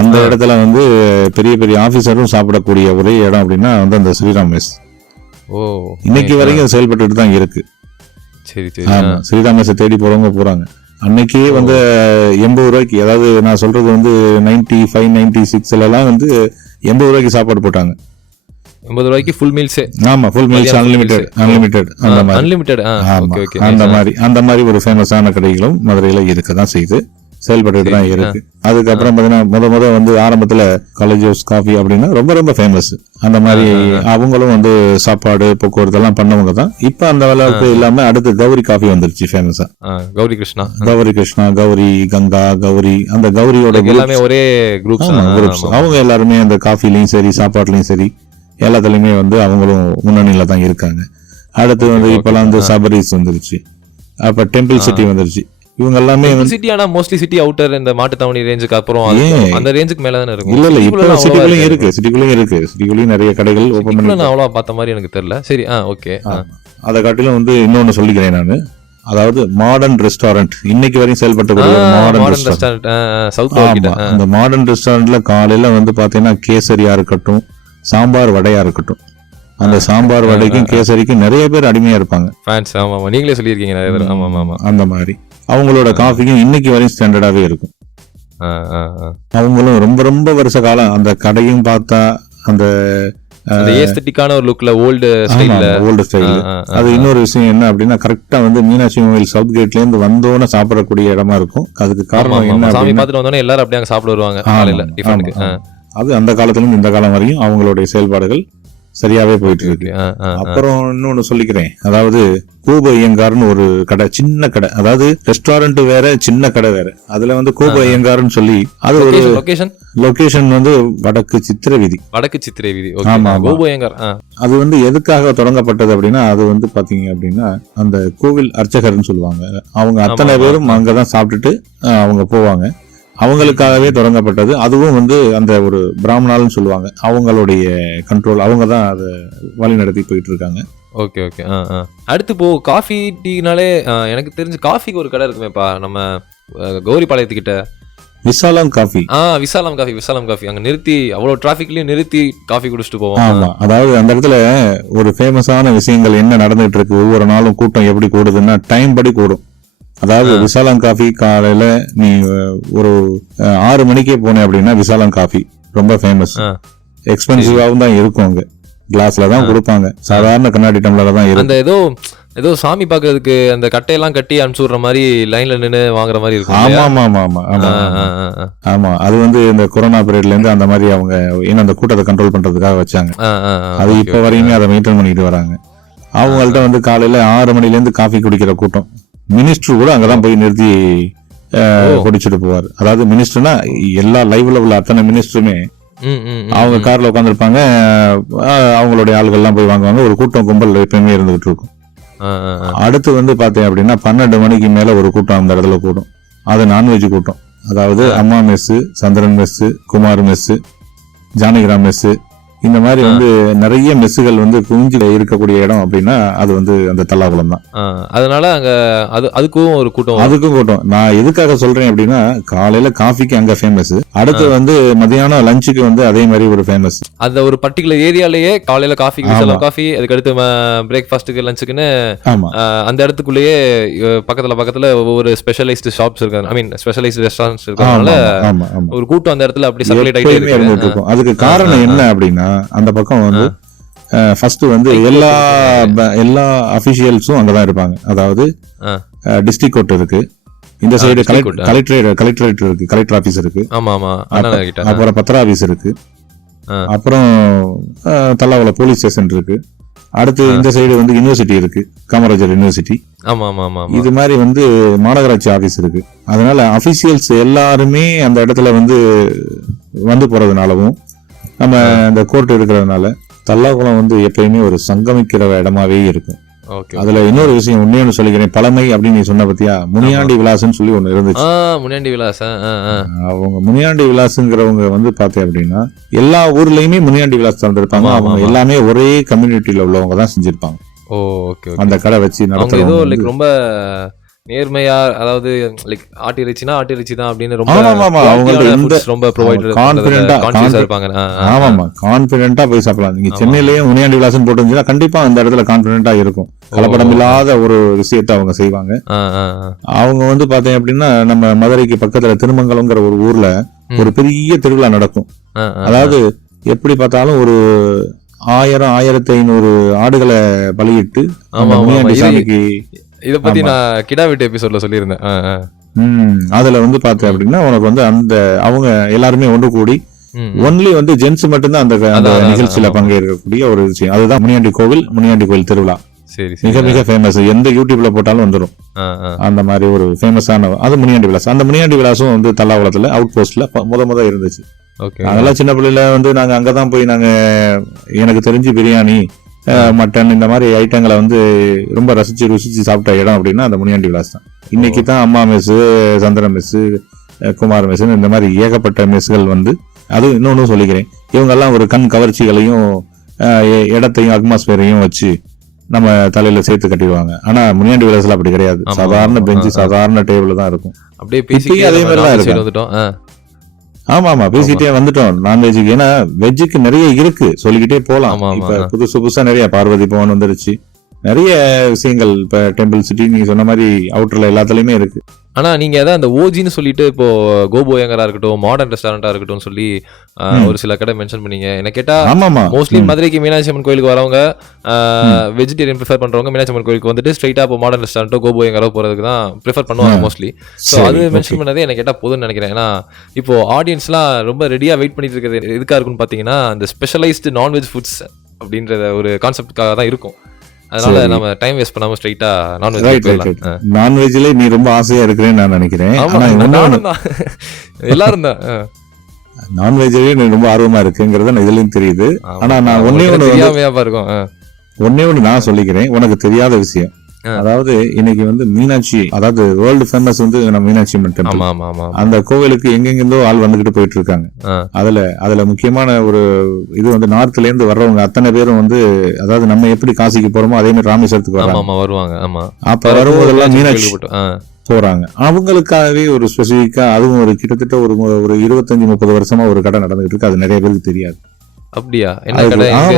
அந்த இடத்துல வந்து பெரிய பெரிய ஆபீசரும் சாப்பிடக்கூடிய ஒரே இடம் அப்படின்னா வந்து அந்த ஸ்ரீராம் மெஸ். இன்னைக்கு வரைக்கும் செயல்பட்டு தான் இருக்கு. ஆமா, ஸ்ரீராம் மெஸ் தேடி போறவங்க போறாங்க. அன்னைக்கே வந்து 80 ரூபாய்க்கு, அதாவது நான் சொல்றது வந்து 95, 96 எல்லாம் வந்து 80 ரூபாய்க்கு சாப்பாடு போட்டாங்க. 80 ரூபாய்க்கு ஃபுல் மீல்ஸ். ஆமா, ஃபுல் மீல்ஸ், அன்லிமிட்டெட் அந்த மாதிரி ஒரு ஃபேமஸான கடைகளும் மதுரையில இருக்கதான் செய்யுது, செயல்பட்டு தான் இருக்கு. அதுக்கப்புறம் பாத்தீங்கன்னா முத வந்து ஆரம்பத்துல காலேஜ் ஹவுஸ் காஃபி அப்படின்னா ரொம்ப ரொம்ப ஃபேமஸ். அந்த மாதிரி அவங்களும் வந்து சாப்பாடு போக்குவரத்து எல்லாம் பண்ணவங்க தான். இப்ப அந்த அளவுக்கு இல்லாம அடுத்து கௌரி காஃபி வந்துருச்சு ஃபேமஸா. கௌரி கிருஷ்ணா, கௌரி கங்கா, கௌரி, அந்த கௌரியோட எல்லாமே ஒரே குரூப்ஸ். அவங்க எல்லாருமே அந்த காஃபிலையும் சரி சாப்பாட்டுலயும் சரி எல்லாத்துலயுமே வந்து அவங்களும் முன்னணியில தான் இருக்காங்க. அடுத்து வந்து இப்பெல்லாம் வந்து சபரிஸ் வந்துருச்சு, அப்ப டெம்பிள் சிட்டி வந்துருச்சு. இவங்க எல்லாமே சிட்டி, ஆனா மோஸ்ட்லி சிட்டி அவுட்டர் இந்த மாட்டுத்தாவணி ரேஞ்சுக்கு அப்புறம் அந்த ரேஞ்சுக்கு மேல தான இருக்கும். இல்ல இப்போ சிட்டிக்குள்ளேயும் இருக்கு, சிட்டிக்குள்ளேயும் நிறைய கடைகள் ஓபன் பண்ணி. நான் அவ்வளவா பார்த்த மாதிரி எனக்கு தெரியல. சரி, ஓகே. அத காட்டிலும் வந்து இன்னொன்னு சொல்லிக்கிறேன் நானு. அதாவது மாடர்ன் ரெஸ்டாரண்ட் இன்னைக்கு வரையும் செயல்பட்டு மாடர்ன் ரெஸ்டாரண்ட் சவுத். அந்த மாடர்ன் ரெஸ்டாரண்ட்ல காலையில வந்து பாத்தீங்கன்னா கேசரியா இருக்கட்டும், சாம்பார் வடையா இருக்கட்டும், அந்த சாம்பார் வடைக்கும் கேசரிக்கும் நிறைய பேர் அடிமையா இருப்பாங்க. நீங்களே சொல்லியிருக்கீங்க நிறைய பேர். ஆமா, அந்த மாதிரி அவங்களோட காஃபிக்கும் இன்னைக்கு வரையும் ஸ்டாண்டர்டாவே இருக்கும். அவங்களும் ரொம்ப ரொம்ப வருஷ காலம் அந்த கடையும் பார்த்தா அந்த ஏஸ்தட்டிக்கான ஒரு லுக்ல ஓல்டு ஸ்டைல். அது இன்னொரு விஷயம் என்ன அப்படின்னா கரெக்டா வந்து மீனாட்சி கோவில் சவுத் கேட்ல இருந்து வந்தோன்னு சாப்பிடக்கூடிய இடமா இருக்கும். அதுக்கு காரணம் என்ன, சாமி பார்த்துட்டு வந்தோன்னே எல்லாரும் அப்படியே சாப்பிட வருவாங்க காலையில டிஃபனுக்கு. அது அந்த காலத்துல இந்த காலம் வரையும் அவங்களுடைய செயல்பாடுகள் சரியாவே போயிட்டு இருக்கு. அப்புறம் இன்னொன்னு சொல்லிக்கிறேன், அதாவது கூப ஐயங்கார்னு ஒரு கடை, சின்ன கடை, அதாவது ரெஸ்டாரண்ட் வேற சின்ன கடை வேற. அதுல வந்து கூப ஐயங்கார்னு சொல்லி அது ஒரு லொகேஷன் வந்து வடக்கு சித்திரை வீதி. ஆமா, கூப ஐயங்கார். அது வந்து எதுக்காக தொடங்கப்பட்டது அப்படின்னா, அது வந்து பாத்தீங்க அப்படின்னா அந்த கோவில் அர்ச்சகர்னு சொல்லுவாங்க, அவங்க அத்தனை பேரும் அங்கதான் சாப்பிட்டுட்டு அவங்க போவாங்க. அவங்களுக்காகவே தொடங்கப்பட்டது. அதுவும் வந்து அந்த ஒரு பிராமணால்னு சொல்லுவாங்க, அவங்களுடைய கண்ட்ரோல், அவங்க தான் அதை வழி நடத்தி போயிட்டு இருக்காங்க. Okay okay. அடுத்து இப்போ காஃபி டீனாலே எனக்கு தெரிஞ்சு காஃபிக்கு ஒரு கடை இருக்குமேப்பா நம்ம கௌரிபாளையத்துக்கிட்ட, விசாலம் காஃபி. விசாலம் காஃபி அங்க நிறுத்தி அவ்வளவு டிராபிக்லயும் நிறுத்தி காஃபி குடிச்சிட்டு போவோம். ஆமா, அதாவது அந்த இடத்துல ஒரு ஃபேமஸான விஷயங்கள் என்ன நடந்துட்டு இருக்கு, ஒவ்வொரு நாளும் கூட்டம் எப்படி கூடுதுன்னா டைம் படி கூடும். அதாவது விசாலம் காஃபி காலையில நீ ஒரு 6 மணிக்கே போனே அப்படின்னா விசாலம் காஃபி ரொம்ப ஃபேமஸ். எக்ஸ்பென்சிவாவும் தான் இருக்கும், அங்க கிளாஸ்ல தான் கொடுப்பாங்க, சாதாரண கண்ணாடி டம்ளர்ல தான் இருக்கும். அந்த ஏதோ சாமி பாக்குறதுக்கு அந்த கட்டையெல்லாம் கட்டி அனுப்பிச்சு விடுற மாதிரி லைன்ல நின்று வாங்குற மாதிரி இருக்கும். ஆமா, அது வந்து இந்த கொரோனா பீரியட்ல இருந்து அந்த மாதிரி அவங்க இன்னும் அந்த கூட்டத்தை கண்ட்ரோல் பண்றதுக்காக வச்சாங்க. அது இப்ப வரையுமே அதை மெயின்டைன் பண்ணிட்டு வராங்க. அவங்கள்ட்ட வந்து காலையில 6 மணில இருந்து காஃபி குடிக்கிற கூட்டம். மினிஸ்டர் கூட அங்கதான் போய் நிறுத்தி குடிச்சிட்டு போவார். அதாவது மினிஸ்டர்னா எல்லா லைவ்ல உள்ள அத்தனை மினிஸ்டருமே அவங்க கார்ல உட்காந்துருப்பாங்க, அவங்களுடைய ஆள்கள் எல்லாம் போய் வாங்குவாங்க. ஒரு கூட்டம் கும்பல் எப்பயுமே இருந்துகிட்டு இருக்கும். அடுத்து வந்து பாத்தீங்க அப்படின்னா 12 மணிக்கு மேல ஒரு கூட்டம் அந்த இடத்துல கூடும். அது நான்வெஜ் கூட்டம். அதாவது Amma mess, Chandran mess, Kumar mess, Janakiram mess, இந்த மாதிரி வந்து நிறைய மெஸ்ஸுகள் வந்து குஞ்சு இருக்கக்கூடிய இடம் அப்படின்னா அது வந்து அந்த தல்லாகுளம் தான். அதனால அங்க அதுக்கும் ஒரு கூட்டம். நான் எதுக்காக சொல்றேன் அப்படின்னா, காலையில காஃபிக்கு அங்க ஃபேமஸ், அடுத்து வந்து மதியானம் லஞ்சுக்கு வந்து அதே மாதிரி ஒரு ஃபேமஸ். அந்த ஒரு பர்டிகுலர் ஏரியாலேயே காலையில காஃபி, அதுக்கு அடுத்து பிரேக்ஃபாஸ்ட்டுக்கு லஞ்சுக்குன்னு அந்த இடத்துக்குள்ளேயே பக்கத்துல ஒவ்வொரு ஸ்பெஷலைஸ்டு ஷாப்ஸ் இருக்கு, ஐ மீன் ஸ்பெஷலைஸ்டு ரெஸ்டாரண்ட்ஸ் இருக்கறனால ஒரு கூட்டம் அந்த இடத்துல அப்படி சர்க்குலேட் ஆயிட்டே இருக்கு. அதுக்கு காரணம் என்ன அப்படின்னா, அந்த பக்கம் வந்து ஃபர்ஸ்ட் வந்து எல்லா அபிஷியல்ஸும் அங்கதான் இருப்பாங்க. அதாவது டிஸ்ட்ரிக்ட் கோர்ட் இருக்கு, இந்த சைடு கலெக்டரேட் இருக்கு, கலெக்டர் ஆபீஸ் இருக்கு, அப்புறம் பத்திர ஆபீஸ் இருக்கு, அப்புறம் தல்லாகுளம் போலீஸ் ஸ்டேஷன் இருக்கு, அடுத்து இந்த சைடு வந்து யூனிவர்சிட்டி இருக்கு, காமராஜர் யூனிவர்சிட்டி. இது மாதிரி வந்து மாநகராட்சி ஆபீஸ் இருக்கு. அதனால அபிஷியல்ஸ் எல்லாருமே அந்த இடத்துல வந்து போறதுனாலவும் நம்ம இந்த கோர்ட் இருக்கிறதுனால தல்லாகுளம் வந்து எப்பயுமே ஒரு சங்கமிக்கிற இடமாவே இருக்கும். அதுல இன்னொரு விஷயம் ஒண்ணு சொல்லிக்கிறேன், பழமை அப்படின்னு நீ சொன்ன பத்தியா, முனியாண்டி விலாசன்னு சொல்லி ஒண்ணு இருந்துச்சு. அவங்க முனியாண்டி விலாசுங்கிறவங்க வந்து பாத்தேன் அப்படின்னா எல்லா ஊர்லயுமே முனியாண்டி விலாஸ் திறந்திருப்பாங்க. அவங்க எல்லாமே ஒரே கம்யூனிட்டியில உள்ளவங்க தான் செஞ்சிருப்பாங்க. அந்த கடை வச்சு நடத்துறவங்க ரொம்ப நேர்மையா, அதாவது லைக் ஆட்டு இறைச்சினா ஆட்டு இறைச்சி தான் அப்படின்னு ரொம்ப கான்பிடென்ட்டா போய் சாப்பிடலாம். நீங்க சென்னையிலேயே முனியாண்டி விலாசம் போட்டு கண்டிப்பா அந்த இடத்துல கான்பிடென்ட்டா இருக்கும். கலப்படம் இல்லாத ஒரு விஷயத்த அவங்க செய்வாங்க. அவங்க வந்து பாத்தீங்க அப்படின்னா நம்ம மதுரைக்கு பக்கத்துல திருமங்கலம்ங்கிற ஒரு ஊர்ல ஒரு பெரிய திருவிழா நடக்கும். அதாவது எப்படி பார்த்தாலும் ஒரு 1000-1500 ஆடுகளை பலியிட்டு முனியாண்டி சாமிக்கு, இத பத்தி நான் கிடா வீட்டு எபிசோட்ல சொல்லியிருந்தேன். அதுல வந்து பாத்தேன் அப்படின்னா உனக்கு வந்து அந்த அவங்க எல்லாருமே ஒன்று கூடி ஒன்லி வந்து ஜென்ஸ் மட்டும்தான் அந்த நிகழ்ச்சியில பங்கேற்கக்கூடிய ஒரு விஷயம். அதுதான் முனியாண்டி கோவில் திருவிழா. மிக மிக ஃபேமஸ். எந்த யூடியூப்ல போட்டாலும் வந்துடும். அந்த மாதிரி ஒரு ஃபேமஸான அது முனியாண்டி விலாஸ். அந்த முனியாண்டி விலாசும் வந்து தல்லாகுளத்துல அவுட் போஸ்ட்ல முத இருந்துச்சு. அதெல்லாம் சின்ன பிள்ளைல வந்து நாங்க அங்கதான் போய் எனக்கு தெரிஞ்சு பிரியாணி, மட்டன், இந்த மாதிரி ஐட்டங்களை வந்து ரொம்ப ருசிச்சு சாப்பிட்ட இடம் அப்படின்னா அந்த முனியாண்டி விலாஸ் தான். இன்னைக்கு தான் அம்மா mess, Chandran mess, Kumar mess, இந்த மாதிரி ஏகப்பட்ட மெஸ்கள் வந்து. அது இன்னொன்னு சொல்லிக்கிறேன், இவங்க எல்லாம் ஒரு கண் கவர்ச்சிகளையும் இடத்தையும் அட்மாஸ்பியரையும் வச்சு நம்ம தலையில சேர்த்து கட்டிடுவாங்க. ஆனா முனியாண்டி விலாஸ்ல அப்படி கிடையாது. சாதாரண பெஞ்சு, சாதாரண டேபிள் தான் இருக்கும். அப்படியே அதே மாதிரி தான் இருக்கும். ஆமா, பேசிட்டே வந்துட்டோம் நான்வெஜ்ஜுக்கு. ஏன்னா வெஜ்ஜுக்கு நிறைய இருக்கு, சொல்லிக்கிட்டே போலாம். இப்ப புதுசா நிறைய பார்வதி பவன் வந்துருச்சு, நிறைய விஷயங்கள். இப்ப டெம்பிள் சிட்டி நீங்க சொன்ன மாதிரி அவுட்டர்ல எல்லாத்துலயுமே இருக்கு. ஆனா நீங்க அதான் அந்த ஓஜின்னு சொல்லிட்டு இப்போ கோபோயங்கரா இருக்கட்டும், மாடர்ன் ரெஸ்டாரண்டா இருக்கட்டும் சொல்லி ஒரு சில கடை மென்ஷன் பண்ணீங்க. என்ன கேட்டா மோஸ்ட்லி மதுரைக்கு மீனாட்சி அம்மன் கோயிலுக்கு வரவங்க, வெஜிடேரியன் ப்ரிஃபர் பண்றவங்க மீனாட்சி அம்மன் கோயிலுக்கு வந்துட்டு ஸ்ட்ரைட்டா இப்போ மாடர்ன் ரெஸ்டாரண்டோ கோபோயங்கரோ போறதுக்கு தான் ப்ரிஃபர் பண்ணுவாங்க மோஸ்ட்லி. ஸோ அது மென்ஷன் பண்ணதே என்ன கேட்டா போதும்னு நினைக்கிறேன். ஏன்னா இப்போ ஆடியன்ஸ்லாம் ரொம்ப ரெடியா வெயிட் பண்ணிட்டு இருக்கிறது எதுக்கா இருக்குன்னு பாத்தீங்கன்னா அந்த ஸ்பெஷலைஸ்டு நான்வெஜ் ஃபுட்ஸ் அப்படின்ற ஒரு கான்செப்டுக்காக தான் இருக்கும். அதனால நம்ம டைம் வேஸ்ட் பண்ணாம ஸ்ட்ரைட்டா நான்வெஜ் போயிடலாம். நான்வெஜ்ல நீ ரொம்ப ஆசையா இருக்கிறேன்னு நான் நினைக்கிறேன். எல்லாரும் தான் நான்வெஜ்லயே நீ ரொம்ப ஆர்வமா இருக்குங்கிறத இதுலயும் தெரியுது. ஆனா நான் ஒன்னே ஒண்ணு நான் சொல்லிக்கிறேன், உனக்கு தெரியாத விஷயம். அதாவது இன்னைக்கு வந்து மீனாட்சி, அதாவது வேர்ல்டு ஃபேமஸ் வந்து நம்ம மீனாட்சி அம்மன் டெம்பிள். அந்த கோவிலுக்கு எங்கெங்கிருந்தோ ஆள் வந்துகிட்டு போயிட்டு இருக்காங்க. அதுல முக்கியமான ஒரு இது வந்து நார்த்ல இருந்து வர்றவங்க அத்தனை பேரும் வந்து, அதாவது நம்ம எப்படி காசிக்கு போறோமோ அதே மாதிரி ராமேஸ்வரத்துக்கு வருவாங்க. அப்ப வரும்போதெல்லாம் மீனாட்சி போறாங்க. அவங்களுக்காகவே ஒரு ஸ்பெசிபிக்கா, அதுவும் ஒரு கிட்டத்தட்ட ஒரு 25-30 வருஷமா ஒரு கடை நடந்துகிட்டு இருக்கு. அது நிறைய பேருக்கு தெரியாது. அப்படியா?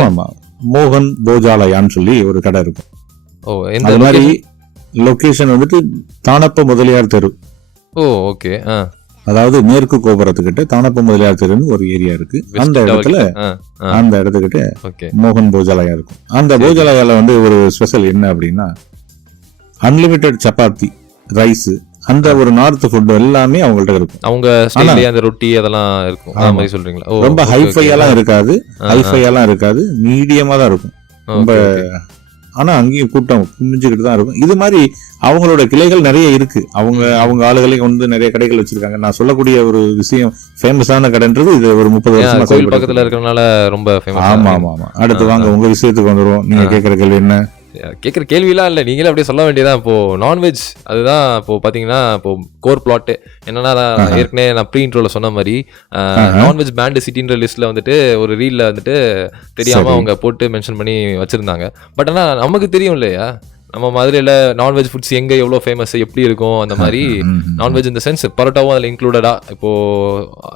ஆமா, மோகன் போஜாலயான்னு சொல்லி ஒரு கடை இருக்கும். அது மாதிரி லொகேஷன் வந்துட்டு தானப்ப முதலியார் தெரு. ஓகே. அதாவது மேற்கு கோபுரத்துக்கிட்ட தானப்ப முதலியார் தெருன்னு ஒரு ஏரியா இருக்கு. அந்த இடத்துக்கிட்ட மோகன் போஜாலயா இருக்கும். அந்த போஜாலயால வந்து ஒரு ஸ்பெஷல் என்ன அப்படின்னா, அன்லிமிட்டெட் சப்பாத்தி, ரைஸ், அந்த ஒரு நார்த் ஃபுட் எல்லாமே அவங்கள்ட்ட இருக்கும். அவங்க ஸ்டைல்ல அந்த ரொட்டி அதெல்லாம் இருக்கும். அந்த மாதிரி சொல்றீங்களா? ரொம்ப ஹைஃபையெல்லாம் இருக்காது, மீடியமா தான் இருக்கும். ரொம்ப ஆனா அங்கேயும் கூட்டம் குமிஞ்சுக்கிட்டு தான் இருக்கும். இது மாதிரி அவங்களோட கிளைகள் நிறைய இருக்கு. அவங்க ஆளுகளையும் வந்து நிறைய கடைகள் வச்சிருக்காங்க. நான் சொல்லக்கூடிய ஒரு விஷயம், ஃபேமஸான கடைன்றது இது ஒரு 30 வருஷமா கோயில் பக்கத்துல இருக்கறனால ரொம்ப ஃபேமஸ். ஆமா. அடுத்து வாங்க, உங்க விஷயத்துக்கு வந்துரும். நீங்க கேட்கிற கேள்வி என்ன? கேட்குற கேள்விலாம் இல்லை, நீங்களே அப்படியே சொல்ல வேண்டியதான். இப்போ நான்வெஜ் அதுதான் இப்போ பார்த்தீங்கன்னா இப்போ கோர் பிளாட் என்னன்னா, ஏற்கனவே நான் ப்ரீ இன்ட்ரோல சொன்ன மாதிரி நான்வெஜ் பேண்ட் சிட்டின்ற லிஸ்ட்ல வந்துட்டு ஒரு ரீல்ல வந்துட்டு தெரியாம அவங்க போட்டு மென்ஷன் பண்ணி வச்சிருந்தாங்க. பட் ஆனால் நமக்கு தெரியும் இல்லையா, நம்ம மதுரையில் நான்வெஜ் ஃபுட்ஸ் எங்கே எவ்வளோ ஃபேமஸ், எப்படி இருக்கும் அந்த மாதிரி. நான்வெஜ் இந்த சென்ஸ் பரோட்டாவும் அதில் இன்க்ளூடடா. இப்போ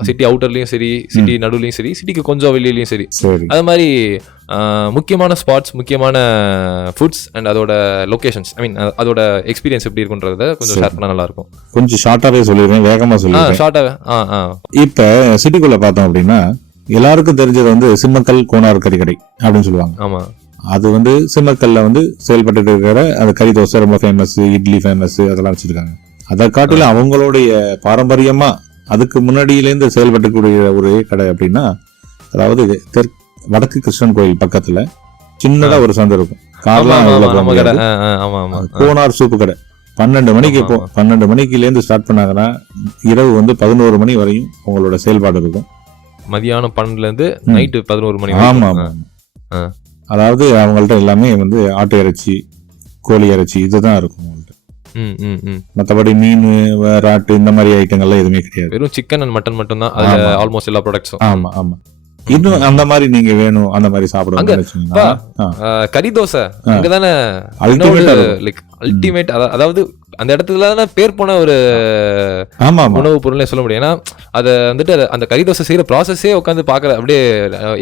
சிட்டி அவுட்டர்லையும் சரி, சிட்டி நடுவுலையும் சரி, சிட்டிக்கு கொஞ்சம் வெளியிலையும் சரி, அது மாதிரி முக்கியமான ஸ்பாட்ஸ், முக்கியமான ஃபுட்ஸ் அண்ட் அதோட லொகேஷன்ஸ், ஐ மீன் அதோட எக்ஸ்பீரியன்ஸ் எப்படி இருக்குன்றத கொஞ்சம் ஷேர் பண்ணா நல்லா இருக்கும். கொஞ்சம் ஷார்ட்டாவே சொல்லிடுறேன், வேகமா சொல்லிடுறேன். ஷார்ட்டாவே. இப்ப சிட்டிக்குள்ள பார்த்தோம் அப்படின்னா எல்லாருக்கும் தெரிஞ்சது வந்து சிம்மக்கல் கோனார் கறிக்கடை அப்படின்னு சொல்லுவாங்க. ஆமா, அது வந்து சிம்மக்கல்ல வந்து செயல்பட்டு இருக்கிற அந்த கறி தோசை ரொம்ப ஃபேமஸ், இட்லி ஃபேமஸ், அதெல்லாம் வச்சிருக்காங்க. அதை காட்டிலும் அவங்களுடைய பாரம்பரியமா அதுக்கு முன்னாடியிலேருந்து செயல்பட்டுக்கூடிய ஒரு கடை அப்படின்னா, அதாவது வடக்கு கிருஷ்ணன் கோயில் பக்கத்துல சின்னதா ஒரு சந்தை இருக்கும். கோனார் சூப்பு கடை 12 மணிக்கு 12 மணிக்குலேருந்து ஸ்டார்ட் பண்ணாங்கன்னா இரவு வந்து 11 மணி வரையும் உங்களோட செயல்பாடு இருக்கும். மதியானம் 12 இருந்து நைட்டு 11 மணி. ஆமா. அதாவது அவங்கள்ட்ட எல்லாமே வந்து ஆட்டு இறைச்சி, கோழி இறைச்சி இதுதான் இருக்கும் அவங்கள்ட்ட. மற்றபடி மீன், ராட்டு இந்த மாதிரி ஐட்டங்கள்லாம் எதுவுமே கிடையாது. வெறும் சிக்கன் அண்ட் மட்டன் மட்டும் தான் அதுல ஆல்மோஸ்ட் எல்லா ப்ராடக்ட்ஸும். ஆமா. இன்னும் அந்த மாதிரி நீங்க வேணும், அந்த மாதிரி சாப்பிடுவாங்க. கறி தோசை அங்கதானே அல்டிமேட். அதாவது அந்த இடத்துல பேர் போன ஒரு உணவு பொருளே சொல்ல முடியும். ஏன்னா அதை வந்துட்டு அந்த கறி தோசை செய்யற ப்ராசஸே உட்காந்து பாக்குற, அப்படியே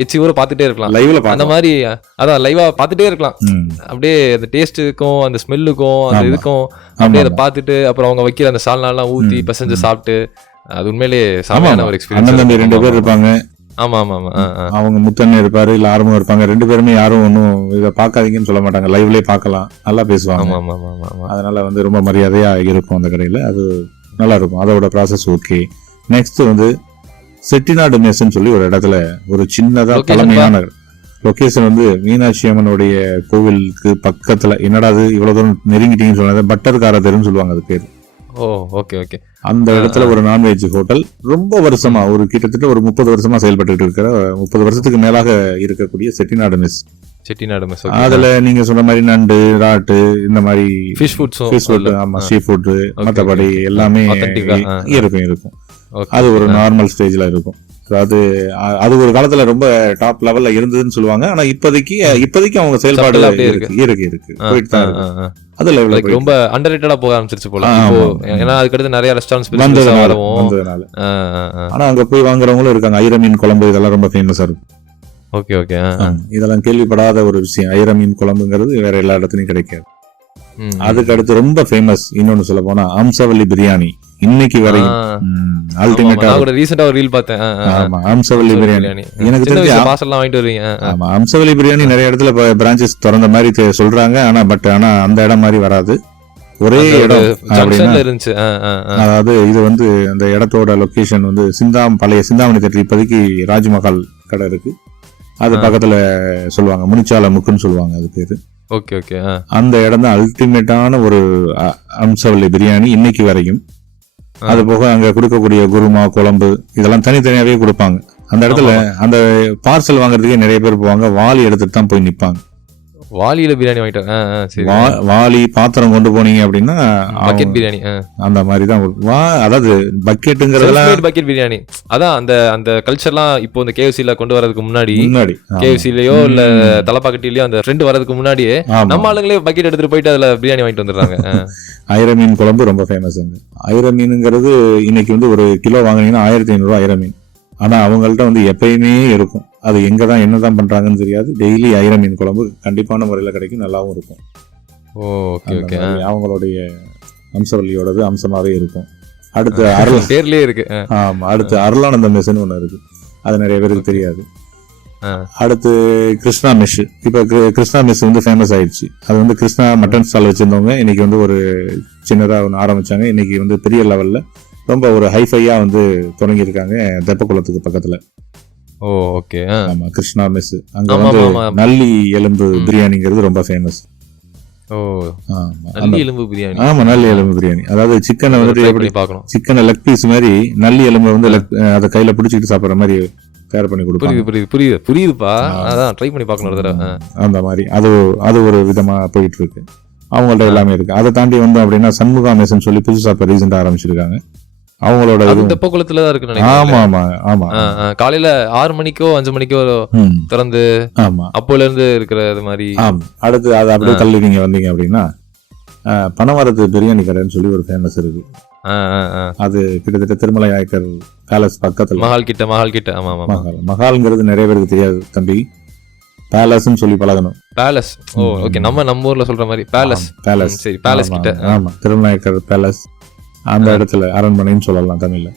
எச்சி ஊற பாத்துட்டே இருக்கலாம் லைவ்ல. அந்த மாதிரி அதான் லைவா பாத்துட்டே இருக்கலாம். அப்படியே அந்த டேஸ்ட்டுக்கும் அந்த ஸ்மெல்லுக்கும் அந்த இதுக்கும் அப்படியே அதை பார்த்துட்டு அப்புறம் அவங்க வைக்கிற அந்த சால்னாலாம் ஊத்தி பிசைஞ்சு சாப்பிட்டு, அது உண்மையிலேயே சாமையான ஒரு எக்ஸ்பீரியன்ஸ். 2 பேர் இருப்பாங்க. ஆமா. அவங்க முத்தண்ணே இருப்பாரு, இல்ல ஆர்வம் இருப்பாங்க. 2 பேருமே யாரும் ஒன்னும் இதை பாக்காதீங்கன்னு சொல்ல மாட்டாங்க. லைவ்லயே பாக்கலாம், நல்லா பேசுவாங்க. அதனால வந்து ரொம்ப மரியாதையா இருக்கும் அந்த கடையில. அது நல்லா இருக்கும். அதோட ப்ராசஸ் ஓகே. நெக்ஸ்ட் வந்து செட்டிநாடு மெஸ்ன்னு சொல்லி ஒரு இடத்துல ஒரு சின்னதா தலைமையான லொகேஷன் வந்து மீனாட்சி அம்மனுடைய கோவிலுக்கு பக்கத்துல. என்னடா அது இவ்வளவு தூரம் நெருங்கிட்டீங்கன்னு சொன்னது, பட்டர்கார தெருன்னு சொல்லுவாங்க அது பேரு. ஓகே. அந்த இடத்துல ஒரு நான்வெஜ் ஹோட்டல் ரொம்ப வருஷமா, ஒரு கிட்டத்தட்ட ஒரு 30 வருஷமா செயல்பட்டு இருக்கிற, 30 வருஷத்துக்கு மேலாக இருக்கக்கூடிய செட்டிநாடு மெஸ். அதுல நீங்க சொன்ன மாதிரி நண்டு, ராட்டு, இந்த மாதிரி ஃபிஷ் ஃபுட், ஆமா, சீ ஃபுட், மற்றபடி எல்லாமே இருக்கும். அது ஒரு நார்மல் ஸ்டேஜ்ல இருக்கும். அதாவது அது ஒரு காலத்துல ரொம்ப டாப் லெவல்ல இருந்ததுன்னு சொல்லுவாங்க. ஆனா இப்போதைக்கு அவங்க செயல்பாடு இருக்கு போயிட்டு தான் இருக்கு. அது லைக் ரொம்ப அண்டர்ரேட்டடா போக ஆரம்பிச்சிருச்சு போல இப்போ. ஏன்னா அதுக்கு அடுத்து நிறைய ரெஸ்டாரண்ட்ஸ் வந்ததுனால. ஆனா அங்க போய் வாங்குறவங்களும் இருக்காங்க. ஐர மீன் குழம்பு இதெல்லாம் ரொம்ப ஃபேமஸா இருக்கும். ஓகே. இதெல்லாம் கேள்விப்படாத ஒரு விஷயம். ஐர மீன் குழம்புங்கிறது வேற எல்லா இடத்துலயும் கிடைக்காது. அதுக்கு அடுத்து ரொம்ப ஃபேமஸ் இன்னொன்னு சொல்ல போனா அம்சவல்லி பிரியாணி. இன்னைக்கு வரையும் அல்டிமேட்டா. ரீசெண்டா ஒரு ரீல் பார்த்தேன். ஆமா, அம்சவல்லி பிரியாணி எனக்கு தெரிஞ்சு பார்சல்லாம் வாங்கிட்டு வரீங்க. ஆமா, அம்சவல்லி பிரியாணி நிறைய இடத்துல பிரான்ச்சஸ் திறந்த மாதிரி சொல்றாங்க. ஆனா அந்த இடம் மாதிரி வராது. ஒரே இடம் இருந்துச்சு. அதாவது இது வந்து அந்த இடத்தோட லொகேஷன் வந்து பழைய சிந்தாமணி தேட்டர். இப்போதைக்கு ராஜ்மஹால் கடை இருக்கு. அது பக்கத்துல சொல்லுவாங்க முனிச்சால முக்குன்னு சொல்லுவாங்க அது பேரு. Okay okay. அந்த இடம் தான் அல்டிமேட்டான ஒரு அம்சவல்லி பிரியாணி இன்னைக்கு வரைக்கும். அது போக அங்க கொடுக்கக்கூடிய குருமா குழம்பு இதெல்லாம் தனித்தனியாவே கொடுப்பாங்க. அந்த இடத்துல அந்த பார்சல் வாங்குறதுக்கே நிறைய பேர் போவாங்க, வாளி எடுத்துட்டு தான் போய் நிப்பாங்க. வாளியில பிரியாணி வாங்கிட்டாங்க. வாளி பாத்திரம் கொண்டு போனீங்க அப்படின்னா பக்கெட் பிரியாணி அந்த மாதிரி தான். அதாவது பக்கெட்டுங்கிறதுலாம் பக்கெட் பிரியாணி அதான் அந்த அந்த கல்ச்சர்லாம் இப்போ இந்த கேஎஃப்சில கொண்டு வரதுக்கு முன்னாடி கேஎஃப்சிலயோ இல்ல தலப்பாக்கட்டிலயோ அந்த ட்ரெண்ட் வரதுக்கு முன்னாடியே நம்ம ஆளுங்களே பக்கெட் எடுத்துட்டு போயிட்டு அதுல பிரியாணி வாங்கிட்டு வந்துடுறாங்க. ஐர மீன் குழம்பு ரொம்ப ஃபேமஸ். ஐர மீனுங்கிறது இன்னைக்கு வந்து ஒரு கிலோ வாங்கினீங்கன்னா 1500 ஐர மீன். ஆனா அவங்கள்ட்ட வந்து எப்பயுமே இருக்கும். அது எங்கதான் என்னதான் பண்றாங்கன்னு தெரியாது. டெய்லி ஐர மீன் குழம்பு கண்டிப்பான முறையில கிடைக்கும், நல்லாவும் இருக்கும். அவங்களுடைய அம்சவல்லியோடது அம்சமாவே இருக்கும். அடுத்து பேர்லயே இருக்கு. ஆமா, அடுத்து அருளானந்த மெஸ்ன்னு ஒண்ணு இருக்கு, அது நிறைய பேருக்கு தெரியாது. அடுத்து கிருஷ்ணா மெஸ். இப்ப கிருஷ்ணா மெஸ் வந்து ஃபேமஸ் ஆயிடுச்சு. அது வந்து கிருஷ்ணா மட்டன் ஸ்டால் வச்சிருந்தவங்க இன்னைக்கு வந்து ஒரு சின்னதா ஒன்று ஆரம்பிச்சாங்க. இன்னைக்கு வந்து பெரிய லெவல்ல ரொம்ப ஒரு ஹைஃபையா வந்து தொடங்கி இருக்காங்க தெப்பக்குளத்துக்கு பக்கத்துல. ஓ ஓகே. ஆமா, கிருஷ்ணா மெஸ். அங்க வந்து நல்லி எலும்பு பிரியாணிங்கிறது ரொம்ப ஃபேமஸ். ஓ நல்லி எலும்பு பிரியாணி. ஆமா, நல்லி எலும்பு பிரியாணி. அதாவது சிக்கனை வந்து எப்படி சிக்கனை லெக் பீஸ் மாதிரி நல்லி எலும்பு வந்து அதை கையில பிடிச்சிட்டு சாப்பிடுற மாதிரி தயார் பண்ணி கொடுப்பாங்க. புரியுதுப்பா, அதான் ட்ரை பண்ணி பார்க்கணும் ஒரு தடவை. அந்த மாதிரி அது ஒரு விதமா போயிட்டு இருக்கு. அவங்கள்ட்ட எல்லாமே இருக்கு. அதை தாண்டி வந்தோம் அப்படின்னா சண்முகா மெஸ்ன்னு சொல்லி புதுசா இப்ப ரீசெண்டா ஆரம்பிச்சிருக்காங்க. அவங்களோட தெப்பக்குளத்துல தான் இருக்கு. ஆமா ஆமா ஆமா. காலையில 6 மணிக்கோ 5 மணிக்கோ திறந்து அப்போல இருந்து இருக்கிற மாதிரி. அடுத்து அது அப்படியே தள்ளி நீங்க வந்தீங்க அப்படின்னா பனமரத்து பிரியாணி கடைன்னு சொல்லி ஒரு ஃபேமஸ் இருக்கு. அது கிட்டத்தட்ட திருமலை நாயக்கர் பேலஸ் பக்கத்துல மஹால் கிட்ட. ஆமா ஆமா. மஹால்ங்கிறது நிறைய பேருக்கு தெரியாது தம்பி. பேலஸ்ன்னு சொல்லி பழகணும். பேலஸ். ஓ ஓகே. நம்ம ஊர்ல சொல்ற மாதிரி பேலஸ். சரி, பேலஸ் கிட்ட. ஆமா, திருமலைநாயக்கர் பேலஸ் அந்த இடத்துல அரண்மனைன்னு சொல்லலாம் தமிழ்ல.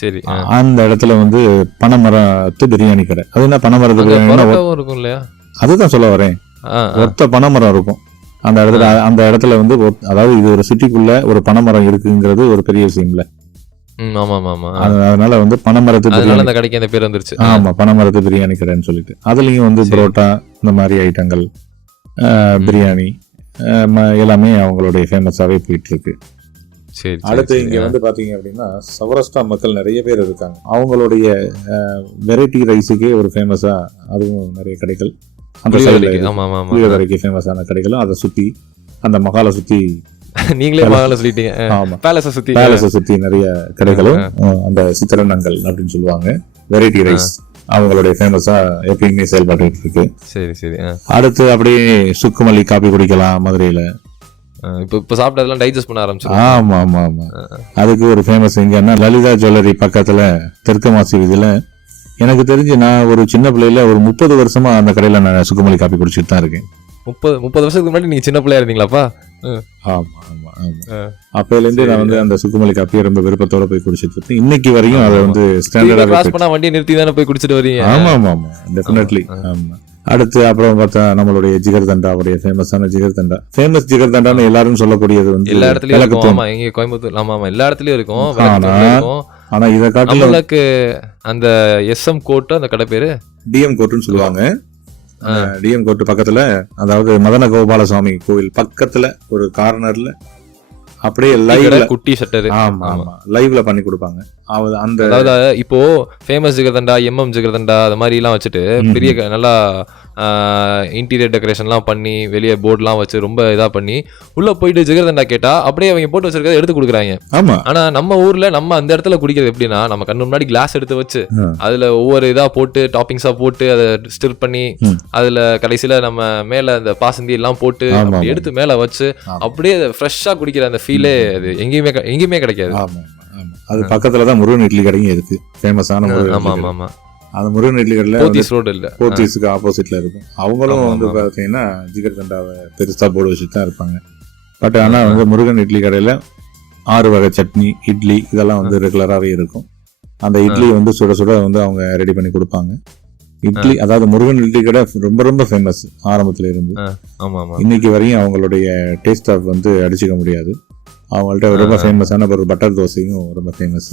சரி. அந்த இடத்துல வந்து பனைமரத்து பிரியாணி கடை. அது என்ன பனைமரத்து பிரியாணி இருக்கும் இல்லையா? அதுதான் சொல்ல வரேன். ஒத்த பனைமரம் இருக்கும் அந்த இடத்துல. அந்த இடத்துல வந்து அதாவது இது ஒரு சிட்டிக்குள்ள ஒரு பனைமரம் இருக்குங்கிறது ஒரு பெரிய விஷயம் இல்ல. அதனால வந்து பனைமரத்து அந்த கடைக்கு அந்த பேர் வந்துருச்சு. ஆமா, பனைமரத்து பிரியாணி கடைன்னு சொல்லிட்டு அதுலயும் வந்து புரோட்டா இந்த மாதிரி ஐட்டங்கள், பிரியாணி எல்லாமே அவங்களுடைய ஃபேமஸாவே போயிட்டு இருக்கு. அடுத்து இங்க வந்து பாத்தீங்க அப்படின்னா சௌராஷ்டிரா மக்கள் நிறைய பேர் இருக்காங்க. அவங்களுடைய வெரைட்டி ரைஸுக்கே ஒரு ஃபேமஸா அதுவும் நிறைய கடைகள் அந்த புளியோதரைக்கு ஃபேமஸான கடைகளும் அதை சுத்தி அந்த மகாலை சுத்தி நீங்களே மகாலை சொல்லிட்டீங்க. ஆமா, பேலஸை சுத்தி நிறைய கடைகளும் அந்த சித்திரனங்கள் அப்படின்னு சொல்லுவாங்க. வெரைட்டி ரைஸ் அவங்களுடைய ஃபேமஸா எப்பயுமே செயல்பட்டு இருக்கு. சரி சரி. அடுத்து அப்படியே சுக்குமல்லி காபி குடிக்கலாம் மதுரையில. இப்ப சாப்பிட்டதெல்லாம் டைஜஸ்ட் பண்ண ஆரம்பிச்சு. ஆமா ஆமா ஆமா. அதுக்கு ஒரு ஃபேமஸ் எங்கன்னா லலிதா ஜுவல்லரி பக்கத்துல தெற்கமாசி வீதியில. எனக்கு தெரிஞ்சு நான் ஒரு சின்ன பிள்ளையில ஒரு 30 வருஷமா அந்த கடையில நான் சுக்குமல்லி காப்பி குடிச்சிட்டு தான் இருக்கேன். 30 வருஷத்துக்கு முன்னாடி நீங்க சின்ன பிள்ளையா இருந்தீங்களாப்பா? ஆமா ஆமா ஆமா. அப்பையில இருந்து நான் வந்து அந்த சுக்குமல்லி காப்பியை ரொம்ப விருப்பத்தோட போய் குடிச்சிட்டு இருக்கேன். இன்னைக்கு வரையும் அதை வந்து ஸ்டாண்டர்டா கிராஸ் பண்ணா வண்டியை நிறுத்தி தானே போய் குடிச்சிட்டு வரீங்க. ஆமா ஆமா ஆமா, டெஃபினெட்லி. ஆமா. அடுத்து அப்புறம் பார்த்தா நம்மளுடைய ஜிகர்தண்டா, அவருடைய ஃபேமஸான ஜிகர்தண்டா. ஃபேமஸ் ஜிகர்தண்டான்னு எல்லாரும் சொல்லக்கூடியது வந்து எல்லா இடத்துலயும் இருக்கும். ஆமா, இங்க கோயம்புத்தூர். ஆமா ஆமா, எல்லா இடத்துலயும் இருக்கும். ஆனா இத காட்டிலும் நம்மளுக்கு அந்த எஸ்எம் கோட் அந்த கடை பேரு டிஎம் கோட்னு சொல்லுவாங்க. டிஎம் கோட் பக்கத்துல, அதாவது மதன கோபாலசுவாமி கோவில் பக்கத்துல ஒரு கார்னர்ல அப்படியே லைவ்ல குட்டி ஷட்டர். ஆமா ஆமா, லைவ்ல பண்ணி கொடுப்பாங்க. அந்த அதாவது இப்போ ஃபேமஸ் ஜிகர்தண்டா, எம்எம் ஜிகர்தண்டா அது மாதிரி எல்லாம் வச்சுட்டு பெரிய நல்லா இன்டீரியர் டெக்கரேஷன்லாம் பண்ணி வெளியே போர்ட்லாம் வச்சு ரொம்ப இதா பண்ணி உள்ள போயிட்டு ஜிகர்தண்டா கேட்டா அப்படியே அவங்க போட்டு வச்சிருக்கதை எடுத்து கொடுக்குறாங்க. ஆமா. ஆனா நம்ம ஊர்ல நம்ம அந்த இடத்துல குடிக்கிறது எப்படின்னா, நம்ம கண்ணு முன்னாடி கிளாஸ் எடுத்து வச்சு அதுல ஒவ்வொரு இதா போட்டு டாப்பிங்ஸா போட்டு அதை ஸ்டிர் பண்ணி அதுல கடைசியில நம்ம மேல அந்த பாசந்தி எல்லாம் போட்டு எடுத்து மேல வச்சு அப்படியே ஃப்ரெஷ்ஷா குடிக்கிற அந்த ஃபீலே அது எங்கேயுமே கிடைக்காது. அது பக்கத்துலதான் முருகன் இட்லி கடையும் இருக்கு, ஃபேமஸான முருகன். ஆமா ஆமா. அந்த முருகன் இட்லி கடையில போத்தீஸ் ரோடு இல்ல, போத்தீஸுக்கு ஆப்போசிட்ல இருக்கும். அவங்களும் வந்து பாத்தீங்கன்னா ஜிகர்தண்டாவை பெருசா போர்டு வச்சுட்டு தான் இருப்பாங்க. பட் ஆனா வந்து முருகன் இட்லி கடையில 6 வகை சட்னி, இட்லி இதெல்லாம் வந்து ரெகுலராகவே இருக்கும். அந்த இட்லி வந்து சுட சுட வந்து அவங்க ரெடி பண்ணி கொடுப்பாங்க. இட்லி, அதாவது முருகன் இட்லி கடை ரொம்ப ரொம்ப ஃபேமஸ் ஆரம்பத்துல இருந்து. இன்னைக்கு வரையும் அவங்களுடைய டேஸ்ட் ஆஃப் வந்து அடிச்சுக்க முடியாது. அவங்கள்ட்ட ரொம்ப ஃபேமஸான ஒரு பட்டர் தோசையும் ரொம்ப ஃபேமஸ்.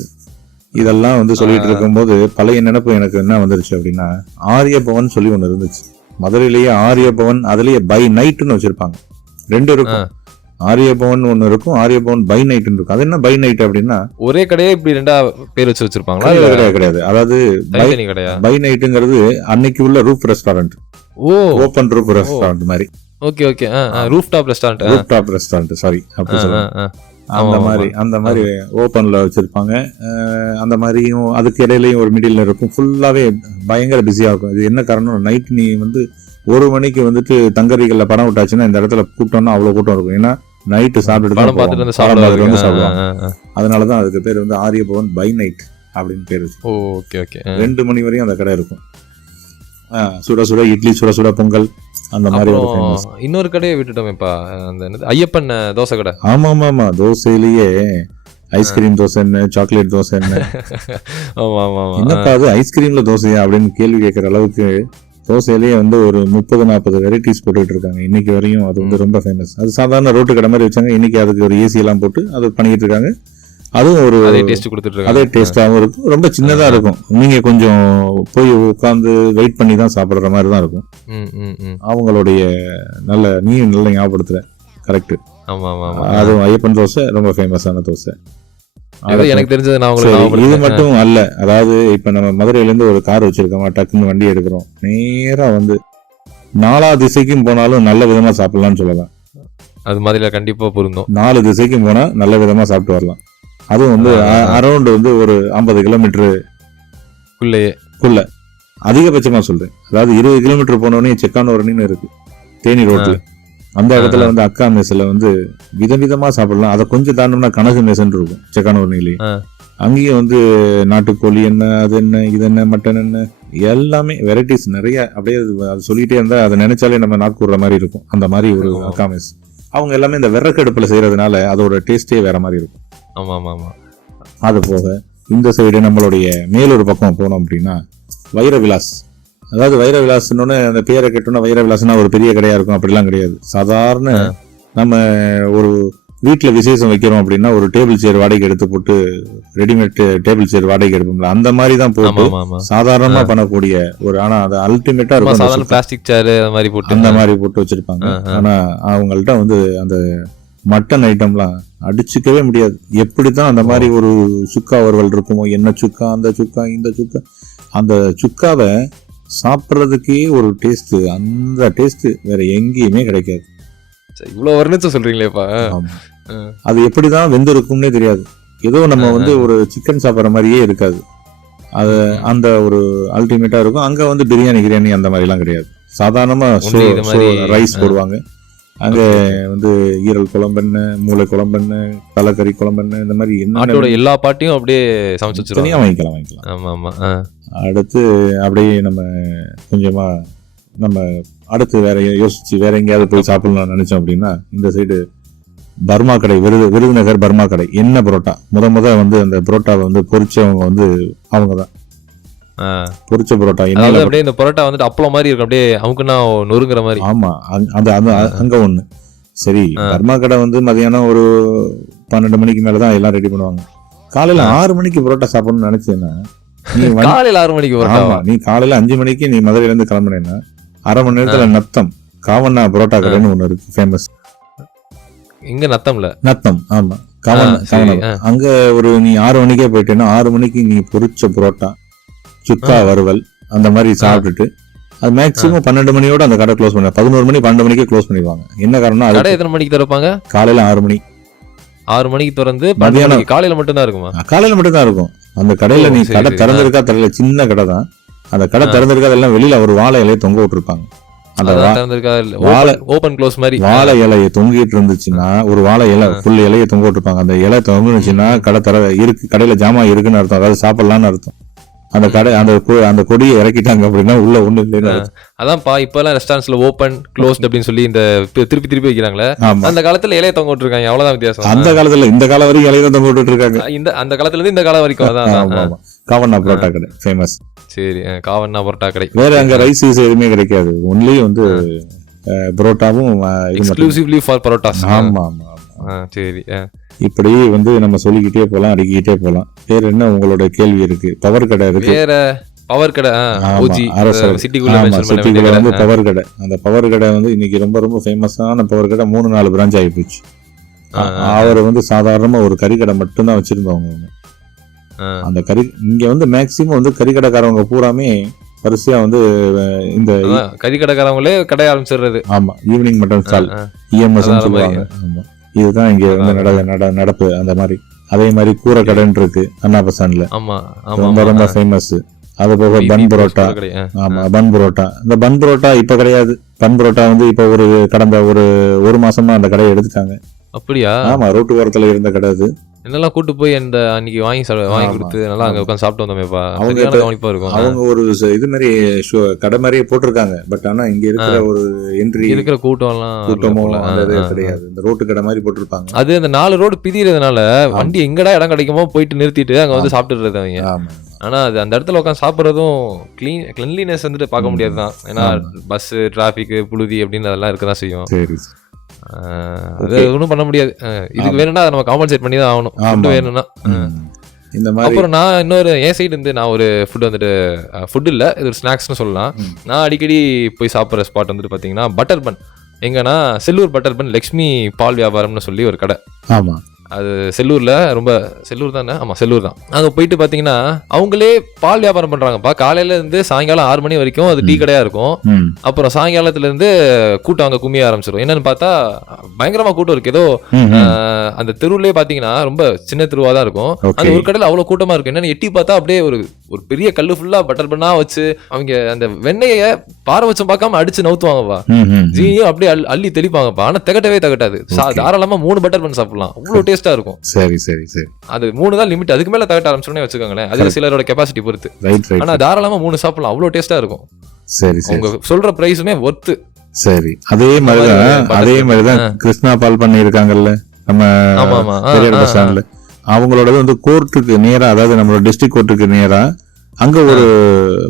இதெல்லாம் வந்து சொல்லிட்டு இருக்கும்போது பழைய நினைப்பு எனக்கு என்ன வந்துருச்சு அப்படின்னா, ஆரிய பவன் சொல்லி ஒண்ணு இருந்துச்சு மதுரையிலேயே. ஆரிய பவன் அதுலயே பை நைட்னு வச்சிருப்பாங்க, 2 இருக்கும். ஆரிய பவன் ஒண்ணு இருக்கும், ஆரிய பவன் பை நைட்னு இருக்கும். அது என்ன பை நைட் அப்படின்னா, ஒரே கடையே இப்படி 2 பேர் வச்சிருப்பாங்களா? கிடையாது. அதாவது பை நைட்டுங்கிறது அன்னைக்கு உள்ள roof restaurant, open roof restaurant மாதிரி. Okay okay, roof top restaurant sorry அப்படி சொல்லுங்க. அந்த மாதிரி ஓப்பன்ல வச்சிருப்பாங்க. அந்த மாதிரியும் அதுக்கு இடையிலயும் ஒரு மிடில் இருக்கும். ஃபுல்லாவே பயங்கர பிஸியா இருக்கும். இது என்ன காரணம், நைட் நீ வந்து 1 மணிக்கு வந்துட்டு தங்கரிகள்ல படம் விட்டாச்சுன்னா இந்த இடத்துல கூட்டம்னா அவ்வளவு கூட்டம் இருக்கும். ஏன்னா நைட்டு சாப்பிட்டுட்டு சாப்பிடுவாங்க. அதனாலதான் அதுக்கு பேர் வந்து ஆரிய பவன் பை நைட் அப்படின்னு பேர் வச்சு. ஓகே ஓகே, 2 மணி வரையும் அந்த கடை இருக்கும். சுட சுட இட்லி, சுட சுட பொங்கல், அந்த மாதிரி. இன்னொரு கடையை விட்டுட்டோமேப்பா, அந்த ஐயப்பன் தோசை கடை. ஆமா ஆமா ஆமா, தோசையிலேயே ஐஸ்கிரீம் தோசை என்ன, சாக்லேட் தோசை என்ன. என்னப்பா அது ஐஸ்கிரீம்ல தோசையா அப்படின்னு கேள்வி கேட்கற அளவுக்கு தோசையிலேயே வந்து ஒரு 30-40 வெரைட்டிஸ் போட்டுட்டு இருக்காங்க இன்னைக்கு வரையும். அது வந்து ரொம்ப ஃபேமஸ். அது சாதாரண ரோட்டு கடை மாதிரி வச்சாங்க. இன்னைக்கு அதுக்கு ஒரு ஏசி எல்லாம் போட்டு அது பண்ணிட்டு இருக்காங்க. அதுவும் ஒரு அதே டேஸ்டாவும் இருக்கும். ரொம்ப சின்னதா இருக்கும். நீங்க கொஞ்சம் போய் உட்கார்ந்து வெயிட் பண்ணி தான் சாப்பிடுற மாதிரி தான் இருக்கும். அவங்களுடைய நல்ல ஞாபகப்படுத்துற கரெக்ட். அதுவும் ஐயப்பன் தோசை ரொம்ப ஃபேமஸான தோசை. எனக்கு தெரிஞ்சது இது மட்டும் அல்ல. அதாவது இப்ப நம்ம மதுரையில இருந்து ஒரு கார் வச்சிருக்கோமா, டக்குன்னு வண்டி எடுக்கிறோம், நேரா வந்து 4 திசைக்கும் போனாலும் நல்ல விதமா சாப்பிடலாம்னு சொல்லலாம். அது மாதிரி கண்டிப்பா பொருந்தும். 4 திசைக்கும் போனா நல்ல விதமா சாப்பிட்டு வரலாம். அதுவும் வந்து அரௌண்ட் வந்து ஒரு 50 கிலோமீட்டருக்குள்ள அதிகபட்சமா சொல்றேன். அதாவது 20 கிலோமீட்டர் போனோடனே செக்கானூர்னு இருக்கு தேனி ரோட்ல. அந்த இடத்துல வந்து அக்கா மெஸ்ல வந்து விதவிதமா சாப்பிடலாம். அதை கொஞ்சம் தாண்டோம்னா கனகு மெஸ்ன்னு இருக்கும் செக்கானூர்னிலேயே. அங்கேயும் வந்து நாட்டுக்கோழி என்ன, அது என்ன, இது என்ன, மட்டன் என்ன, எல்லாமே வெரைட்டிஸ் நிறைய. அப்படியே அது சொல்லிட்டே இருந்தா அதை நினைச்சாலே நம்ம நாக்கு விடுற மாதிரி இருக்கும். அந்த மாதிரி ஒரு அக்கா மெஸ். அவங்க எல்லாமே இந்த விறகு அடுப்புல செய்யறதுனால அதோட டேஸ்டே வேற மாதிரி இருக்கும். ஆமா ஆமா ஆமா. அது போக இந்த சைடு நம்மளுடைய மேலூர் பக்கம் போனோம் அப்படின்னா வைரவிலாஸ். அதாவது வைரவிலாஸ்ன்னு அந்த பேரை கேட்டோம்னா வைரவிலாஸ்னா ஒரு பெரிய கடையா இருக்கும், அப்படிலாம் கிடையாது. சாதாரண நம்ம ஒரு வீட்டுல விசேஷம் வைக்கிறோம் அப்படின்னா ஒரு டேபிள் சேர் வாடகைக்கு எடுத்து போட்டு, ரெடிமேட் டேபிள் சேர் வாடகைக்கு எடுப்போம்ல, அந்த மாதிரி தான் போட்டு சாதாரணமா பண்ணக்கூடிய ஒரு, ஆனா அது அல்டிமேட்டா இருக்கும். பிளாஸ்டிக் சேர் அந்த மாதிரி போட்டு வச்சிருப்பாங்க. ஆனா அவங்கள்ட்ட வந்து அந்த மட்டன் ஐட்டம்லாம் அடிச்சுக்கவே முடியாது. எப்படித்தான் அந்த மாதிரி ஒரு சுக்கா வறுவல் இருக்குமோ, என்ன சுக்கா, அந்த சுக்கா, இந்த சுக்கா, அந்த சுக்காவை சாப்பிட்றதுக்கே ஒரு டேஸ்ட், அந்த டேஸ்ட் வேற எங்கேயுமே கிடைக்காது. இவ்வளவு வர்ணிச்சு சொல்றீங்களேப்பா. அது எப்படிதான் வெந்திருக்கும்னே தெரியாது. ஏதோ நம்ம வந்து ஒரு சிக்கன் சாப்பிட்ற மாதிரியே இருக்காது. அது அந்த ஒரு அல்டிமேட்டா இருக்கும். அங்க வந்து பிரியாணி அந்த மாதிரி எல்லாம் கிடையாது. சாதாரணமா ரைஸ் போடுவாங்க. அங்க வந்து ஈரல் குழம்பெண்ண, மூளை குழம்பெண்ண, தலைக்கறி குழம்பெண்ண, இந்த மாதிரி என்ன எல்லா பாட்டையும் அப்படியே சமைச்சு தனியா வாங்கிக்கலாம். ஆமா ஆமா. அடுத்து அப்படியே நம்ம கொஞ்சமா நம்ம அடுத்து வேற யோசிச்சு வேற எங்கேயாவது போய் சாப்பிடலாம்னு நினைச்சோம் அப்படின்னா இந்த சைடு பர்மா கடை, விருதுநகர் பர்மா கடை. என்ன புரோட்டா முத வந்து அந்த புரோட்டாவை வந்து பொரிச்சவங்க வந்து அவங்கதான். பொரிச்ச புரோட்டா அப்படியே இந்த புரோட்டா வந்துட்டு அப்பளம் மாதிரி இருக்கும், அப்படியே அமுக்குன்னா நொறுங்குற மாதிரி. ஆமா, அங்க ஒண்ணு. சரி, பர்மா கடை வந்து மதியானம் ஒரு 12 மணிக்கு மேலதான் எல்லாம் ரெடி பண்ணுவாங்க. காலையில 6 மணிக்கு புரோட்டா சாப்பிடணும்னு நினைச்சேன்னா காலையில 6 மணிக்கு. ஆமா, நீ காலையில 5 மணிக்கு நீ மதுரையில இருந்து கிளம்புனேன்னா 1/2 மணி நேரத்துல நத்தம் காவண்ணா புரோட்டா கடைன்னு ஒண்ணு இருக்கு, ஃபேமஸ். இங்க நத்தம். ஆமா, காவண்ணா. அங்க ஒரு நீ 6 மணிக்கே போயிட்டேன்னா 6 மணிக்கு நீ பொரிச்ச புரோட்டா, சுக்கா வறுவல் அந்த மாதிரி சாப்பிட்டுட்டு அது மேக்சிமம் 12 மணியோட அந்த கடை க்ளோஸ் பண்ண 11 மணி 12 மணிக்கே க்ளோஸ் பண்ணிடுவாங்க. என்ன காரணம், கடை எத்தனை மணிக்கு திறப்பாங்க? காலையில 6 மணி. 6 மணிக்கு திறந்து மதியானம் காலையில மட்டும் தான் இருக்குமா? காலையில மட்டும் தான் இருக்கும். அந்த கடையில நீ கடை திறந்திருக்கா தெரியல, சின்ன கடை தான். அந்த கடை திறந்திருக்கா எல்லாம் வெளியில ஒரு வாழை இலையை தொங்க விட்டுருப்பாங்க. அந்த ஓபன் க்ளோஸ் மாதிரி வாழை இலையை தொங்கிட்டு இருந்துச்சுன்னா, ஒரு வாழை இலை ஃபுல் இலையை தொங்க விட்டுருப்பாங்க. அந்த இலை தொங்குச்சுன்னா கடை இருக்கு, கடையில ஜாமா இருக்குன்னு அர்த்தம், அதாவது சாப்பிடலாம்னு அர்த்தம். அந்த கடை அந்த கொடியை இறக்கிட்டாங்க அப்படின்னா உள்ள ஒண்ணு இல்லைன்னு. அதான்ப்பா இப்ப எல்லாம் ரெஸ்டாரண்ட்ஸ்ல ஓபன் க்ளோஸ்ட் அப்படின்னு சொல்லி இந்த திருப்பி வைக்கிறாங்களே. அந்த காலத்துல இலையை தொங்க விட்டுருக்காங்க, அவ்வளவுதான் வித்தியாசம். அந்த காலத்துல இந்த காலம் வரைக்கும் இலையை தொங்க விட்டு இருக்காங்க. அந்த காலத்துல இருந்து இந்த காலம் வரைக்கும் அதான். காவண்ணா புரோட்டா கடை ஃபேமஸ். சரி, காவண்ணா புரோட்டா கடை. வேற அங்க ரைஸ் எதுவுமே கிடைக்காது, ஒன்லி வந்து புரோட்டாவும் எக்ஸ்க்ளூசிவ்லி ஃபார் பரோட்டாஸ். ஆமா ஆமா, சரி. இப்படி வந்து நம்ம சொல்லிக்கிட்டே போலாம், அடுக்கிக்கிட்டே போலாம். வேற என்ன உங்களோட கேள்வி இருக்கு? பவர் கடை இருக்கு. வேற பவர் கடை ஓஜி அரசர் சிட்டிக்குள்ள ஆமா, மென்ஷன் பண்ண வேண்டிய சிட்டிக்குள்ள கடை. வந்து பவர் கடை. அந்த பவர் கடை வந்து இன்னைக்கு ரொம்ப ரொம்ப ஃபேமஸான பவர் கடை. 3-4 பிரான்ச் ஆகி போச்சு. அவர் வந்து சாதாரணமா ஒரு கறிக்கடை மட்டும்தான் வச்சிருந்தவங்க அவங்க. அந்த இங்க வந்து மேக்சிமம் வந்து கறிக்கடைக்காரவங்க பூராமே வரிசையா வந்து இந்த கறிக்கடைக்காரங்களே கடை ஆரம்பிச்சிடுறது. ஆமா, ஈவினிங் மட்டன் ஸ்டால், இஎம்எஸ் சொல்லுவாங்க. ஆமா, இதுதான் இங்க வந்து நடப்பு. அந்த மாதிரி அதே மாதிரி கூரை கடைன்னு இருக்கு அண்ணா பஸ் ஸ்டாண்ட்ல. ரொம்ப ரொம்ப ஃபேமஸ். அது போக பன் பரோட்டா. ஆமா, பன் பரோட்டா. இந்த பன் பரோட்டா இப்ப கிடையாது. பன் பரோட்டா வந்து இப்ப கடந்த ஒரு மாசமா அந்த கடையை எடுத்துட்டாங்க. அப்படியா? ஆமா, ரோட்டு ஓரத்துல இருந்த கடை அது. என்னெல்லாம் கூட்டு போய் அந்த அன்னைக்கு வாங்கி கொடுத்து நல்லா அங்க உட்காந்து சாப்பிட்டு வந்தோமேப்பா. கவனிப்பா இருக்கும். அவங்க ஒரு இது மாதிரி கடை மாதிரியே போட்டிருக்காங்க. பட் ஆனா இங்க இருக்கிற ஒரு என்ட்ரி இருக்கிற கூட்டமோ கிடையாது. இந்த ரோட்டு கடை மாதிரி போட்டிருப்பாங்க. அது அந்த 4 ரோடு பிதிறதுனால வண்டி எங்கடா இடம் கிடைக்குமோ போயிட்டு நிறுத்திட்டு அங்க வந்து சாப்பிட்டுறது அவங்க. ஆனா அது அந்த இடத்துல உட்காந்து சாப்பிட்றதும் கிளீன்லினஸ் வந்துட்டு பார்க்க முடியாதுதான். ஏன்னா பஸ் டிராபிக் புழுதி அப்படின்னு அதெல்லாம் இருக்கதான் செய்யும். அது ஒன்றும் பண்ண முடியாது. இதுக்கு வேணும்னா அதை நம்ம காம்பன்சேட் பண்ணி தான் ஆகணும். ஃபுட் வேணும்னா இந்த மாதிரி. அப்புறம் நான் இன்னொரு என் சைடு இருந்து நான் ஒரு ஃபுட் வந்துட்டு ஃபுட் இல்லை, இது ஒரு ஸ்நாக்ஸ்னு சொல்லலாம். நான் அடிக்கடி போய் சாப்பிட்ற ஸ்பாட் வந்துட்டு பார்த்தீங்கன்னா பட்டர் பன். எங்கன்னா செல்லூர் பட்டர் பன் லக்ஷ்மி பால் வியாபாரம்னு சொல்லி ஒரு கடை. ஆமா, அது செல்லூர்ல செல்லூர் தானே? ஆமா, செல்லூர் தான். அங்க போயிட்டு பாத்தீங்கன்னா அவங்களே பால் வியாபாரம் பண்றாங்கப்பா. காலையில இருந்து சாயங்காலம் 6 மணி வரைக்கும் அது டீ கடையா இருக்கும். அப்புறம் சாயங்காலத்துல இருந்து கூட்டம் அங்க கும்மிய ஆரம்பிச்சிடும். என்னன்னு பார்த்தா பயங்கரமா கூட்டம் இருக்கு. ஏதோ அந்த தெருவுலயே பாத்தீங்கன்னா ரொம்ப சின்ன தெருவா தான் இருக்கும். அந்த ஒரு கடையில அவ்வளவு கூட்டமா இருக்கு. என்னன்னு எட்டி பார்த்தா அப்படியே ஒரு பெரிய கல்லு ஃபுல்லா பட்டர் பண்ணா வச்சு அவங்க அந்த வெண்ணெய பாரபட்சம் பார்க்காம அடிச்சு நவுத்துவாங்கப்பா. ஜீனியும் அப்படியே அள்ளி தெளிப்பாங்கப்பா. ஆனா திகட்டாது. தாராளமா 3 பட்டர் பண்ண சாப்பிடலாம். அவ்வளவு டேஸ்டா இருக்கும். சரி சரி சரி. அது 3 தான் லிமிட். அதுக்கு மேல தகட்ட ஆரம்பிச்சோன்னே வச்சுக்கோங்களேன். அது சிலரோட கெபாசிட்டி பொறுத்து. ஆனா தாராளமா 3 சாப்பிடலாம். அவ்வளவு டேஸ்டா இருக்கும். சரி சரி. உங்க சொல்ற பிரைஸுமே ஒர்த்து. சரி, அதே மாதிரிதான் கிருஷ்ணா பால் பண்ணி இருக்காங்கல்ல நம்ம பெரியார் பஸ் ஸ்டாண்ட்ல. அவங்களோட வந்து கோர்ட்டுக்கு நேரா, அதாவது நம்மளோட டிஸ்ட்ரிக்ட் கோர்ட்டுக்கு நேரா அங்க ஒரு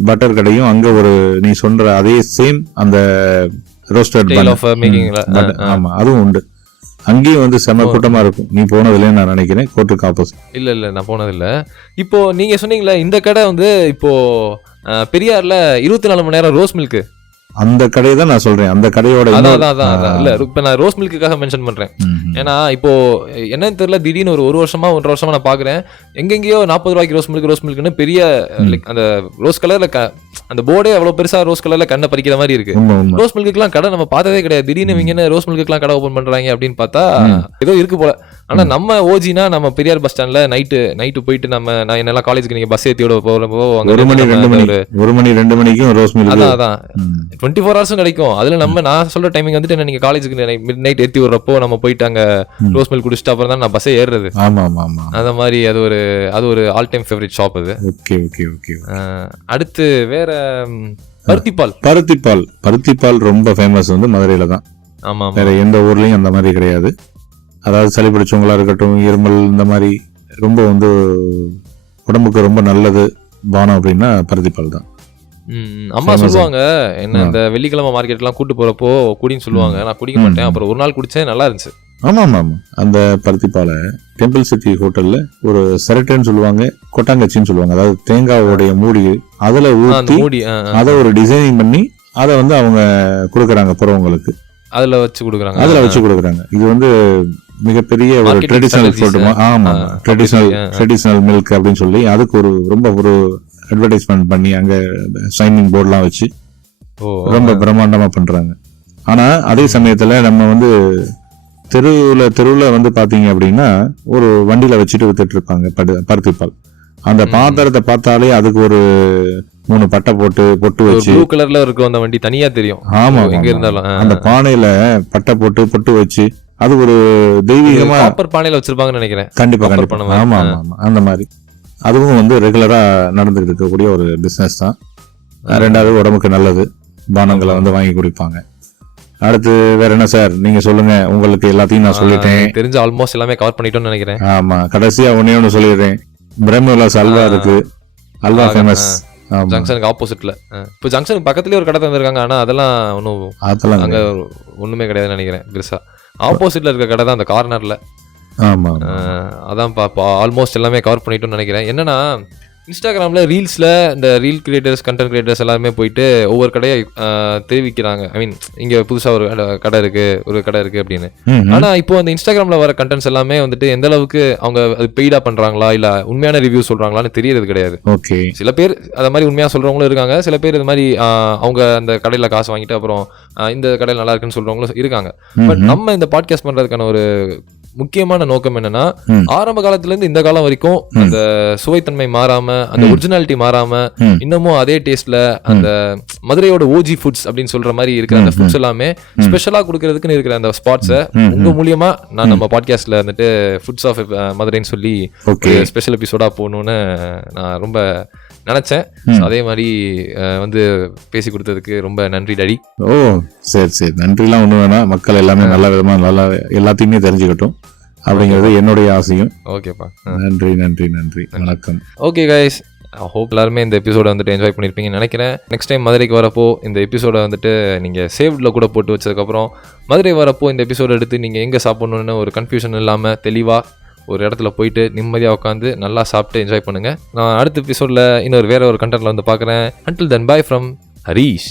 பட்டர் கடையும், அங்க ஒரு நீ சொல்ற அதே சேம் அந்த ரோஸ்டட் ஆமா அதுவும் உண்டு. அங்கேயும் வந்து செம கூட்டமா இருக்கும். நீ போனதுல நான் நினைக்கிறேன் கோர்ட்டுக்கு ஆப்போசிட். இல்ல நான் போனதில்ல. இப்போ நீங்க சொன்னீங்களா இந்த கடை வந்து இப்போ பெரியார்ல 24 மணி நேரம் ரோஸ் மில்க், அந்த கடையை தான் நான் சொல்றேன். அந்த கடையோட இல்ல இப்ப நான் ரோஸ் மில்க்குக்காக மென்ஷன் பண்றேன். ஏன்னா இப்போ என்னன்னு தெரியல, திடீர்னு ஒரு வருஷமா 1.5 வருஷமா நான் பாக்குறேன் எங்கெங்கயோ 40 ரூபாய்க்கு ரோஸ் மில்க்னு பெரிய அந்த ரோஸ் கலர்ல அந்த போர்டே அவ்வளவு பெருசா ரோஸ் கலர்ல கண்ணை பறிக்கிற மாதிரி இருக்கு. ரோஸ் மில்க்குலாம் கடை நம்ம பார்த்ததே கிடையாது. திடீர்னு இவங்க ரோஸ் மில்க்குலாம் கடை ஓபன் பண்றாங்க அப்படின்னு பார்த்தா ஏதோ இருக்கு போல. ஆனா நம்ம ஓஜினா நம்ம பெரியார் பஸ் ஸ்டாண்ட்ல நைட்டு போயிட்டு நான் என்னெல்லாம் காலேஜுக்கு நீங்க பஸ் ஏத்தியோட போறப்போ 1 மணி 2 மணிக்கும் ரோஸ் மில்க் அதான் 24 ஹவர்ஸும் கிடைக்கும். அதுல நான் சொல்ற டைமிங் வந்துட்டு நீங்க காலேஜுக்கு மிட் நைட் ஏத்தி விடுறப்போ நம்ம போயிட்டு அங்க ரோஸ் மில்க் குடிச்சிட்டு அப்புறம் தான் நான் பஸ்ஸே ஏறுறது. அந்த மாதிரி அது ஒரு ஆல் டைம் ஃபேவரட் ஷாப் அது. அடுத்து வேற பருத்திப்பால் ரொம்ப ஃபேமஸ் வந்து மதுரையில தான். ஆமா, வேற எந்த ஊர்லயும் அந்த மாதிரி கிடையாது. அதாவது சளி பிடிச்சவங்களா இருக்கட்டும், இருமல், இந்த மாதிரி ரொம்ப வந்து உடம்புக்கு ரொம்ப நல்லது பானம் அப்படின்னா பருத்திப்பால் தான். அம்மா சொல்லுவாங்க என்ன, இந்த வெள்ளிக்கிழமை மார்க்கெட் எல்லாம் கூட்டு போறப்போ குடின்னு சொல்லுவாங்க. நான் குடிக்க மாட்டேன். அப்புறம் ஒரு நாள் குடிச்சேன், நல்லா இருந்துச்சு. ஆமா, அந்த பருத்திப்பாலை டெம்பிள் சிட்டி ஹோட்டல்ல ஒரு செரட்டைன்னு சொல்லுவாங்க, கொட்டாங்கச்சின்னு சொல்லுவாங்க. அதாவது தேங்காவோடைய மூடி அதுல ஊத்தி அதை ஒரு டிசைனிங் பண்ணி அதை வந்து அவங்க கொடுக்கறாங்க போறவங்களுக்கு. அதுல வச்சு கொடுக்கறாங்க. இது வந்து மிகப்பெரிய ஒரு ட்ரெடிஷனல் ஃபுட். ஆமா, ட்ரெடிஷனல் மில்க் அப்படின்னு சொல்லி அதுக்கு ஒரு அட்வர்டைஸ்மெண்ட் பண்ணி அங்க சைனிங் போர்ட்லாம் வச்சு ரொம்ப பிரம்மாண்டமா பண்றாங்க. ஆனா அதே சமயத்துல நம்ம வந்து தெருவுல வந்து பாத்தீங்க அப்படின்னா ஒரு வண்டியில வச்சுட்டு வித்துட்டு இருப்பாங்க பருத்திப்பால். அந்த பாத்திரத்தை பார்த்தாலே அதுக்கு ஒரு 3 பட்டை பொட்டு வச்சு ப்ளூ கலர்ல இருக்கும் அந்த வண்டி தனியா தெரியும். ஆமா, எங்க இருந்தாலும் அந்த பானையில பட்டை பொட்டு வச்சு அது ஒரு தெய்வீகமா காப்பர் பானையில வச்சிருப்பாங்கன்னு நினைக்கிறேன். கண்டிப்பா. ஆமா, அந்த மாதிரி அதுவும் வந்து ரெகுலரா நடந்துகிட்டு இருக்கக்கூடிய ஒரு பிசினஸ் தான். 2வது உடம்புக்கு நல்லது, பானங்களை வந்து வாங்கி குடிப்பாங்க. அடுத்து வேற என்ன சார் நீங்க சொல்லுங்க. உங்களுக்கு எல்லாத்தையும் நான் சொல்லிட்டேன், தெரிஞ்ச ஆல்மோஸ்ட் எல்லாமே கவர் பண்ணிட்டோம்னு நினைக்கிறேன். ஆமா, கடைசியா ஒண்ணு சொல்லிடுறேன். பிரம்மவிலாஸ் அல்வா இருக்கு. அல்வா ஃபேமஸ் ஜங்ஷனுக்கு ஆப்போசிட்ல. இப்போ ஜங்ஷனுக்கு பக்கத்துலயே ஒரு கடை தந்திருக்காங்க. ஆனா அதெல்லாம் அங்க ஒண்ணுமே கிடையாதுன்னு நினைக்கிறேன் பெருசா. ஆப்போசிட்ல இருக்க கடை தான் அந்த கார்னர்ல. ஆமா அதான் ஆல்மோஸ்ட் எல்லாமே கவர் பண்ணிட்டோம்னு நினைக்கிறேன். என்னன்னா இன்ஸ்டாகிராமில் ரீல்ஸில் இந்த ரீல் கிரியேட்டர்ஸ் கண்டென்ட் கிரியேட்டர்ஸ் எல்லாருமே போயிட்டு ஒவ்வொரு கடையை தெரிவிக்கிறாங்க. ஐ மீன் இங்கே புதுசாக ஒரு கடை இருக்குது அப்படின்னு. ஆனால் இப்போ அந்த இன்ஸ்டாகிராமில் வர கண்டென்ட்ஸ் எல்லாமே வந்துட்டு எந்த அளவுக்கு அவங்க அது பெய்டாக பண்ணுறாங்களா இல்லை உண்மையான ரிவ்யூ சொல்கிறாங்களான்னு தெரியறது கிடையாது. ஓகே, சில பேர் அதை மாதிரி உண்மையாக சொல்கிறவங்களும் இருக்காங்க. சில பேர் இது மாதிரி அவங்க அந்த கடையில் காசு வாங்கிட்டு அப்புறம் இந்த கடையில் நல்லா இருக்குன்னு சொல்கிறவங்களும் இருக்காங்க. பட் நம்ம இந்த பாட்காஸ்ட் பண்ணுறதுக்கான ஒரு முக்கியமான நோக்கம் என்னன்னா, ஆரம்ப காலத்துல இருந்து இந்த காலம் வரைக்கும் அந்த சுவைத்தன்மை மாறாம, அந்த ஒரிஜினாலிட்டி மாறாம, இன்னமும் அதே டேஸ்ட்ல அந்த மதுரையோட ஓஜி ஃபுட்ஸ் அப்படின்னு சொல்ற மாதிரி இருக்கிற அந்த ஃபுட்ஸ் எல்லாமே ஸ்பெஷலா கொடுக்கறதுக்குன்னு இருக்கிற அந்த ஸ்பாட்ஸை உங்க மூலியமா நான் நம்ம பாட்காஸ்ட்ல வந்துட்டு ஃபுட்ஸ் ஆஃப் மதுரைன்னு சொல்லி ஸ்பெஷல் எபிசோடா போகணும்னு நான் ரொம்ப நினைச்சேன். அதே மாதிரி வந்து பேசி கொடுத்ததுக்கு ரொம்ப நன்றி டாடி. ஓ சரி, நன்றிலாம் ஒண்ணு வேணாம். மக்கள் எல்லாமே நல்ல விதமா நல்லா எல்லாத்தையுமே தெரிஞ்சுக்கட்டும் அப்படிங்கிறது என்னுடைய ஆசையும். ஓகேப்பா, நன்றி. வணக்கம். ஓகே கைஸ், ஹோப் எல்லாருமே இந்த எபிசோட வந்துட்டு என்ஜாய் பண்ணியிருப்பீங்கன்னு நினைக்கிறேன். நெக்ஸ்ட் டைம் மதுரைக்கு வரப்போ இந்த எபிசோட வந்துட்டு நீங்கள் சேவ்டில் கூட போட்டு வச்சதுக்கப்புறம் மதுரை வரப்போ இந்த எபிசோட எடுத்து நீங்கள் எங்கே சாப்பிட்ணுன்னு ஒரு கன்ஃபியூஷன் இல்லாமல் தெளிவாக ஒரு இடத்துல போயிட்டு நிம்மதியாக உட்காந்து நல்லா சாப்பிட்டு என்ஜாய் பண்ணுங்கள். நான் அடுத்த எபிசோடில் வேற ஒரு கண்டென்ட்ல வந்து பார்க்குறேன். Until then, bye from Harish.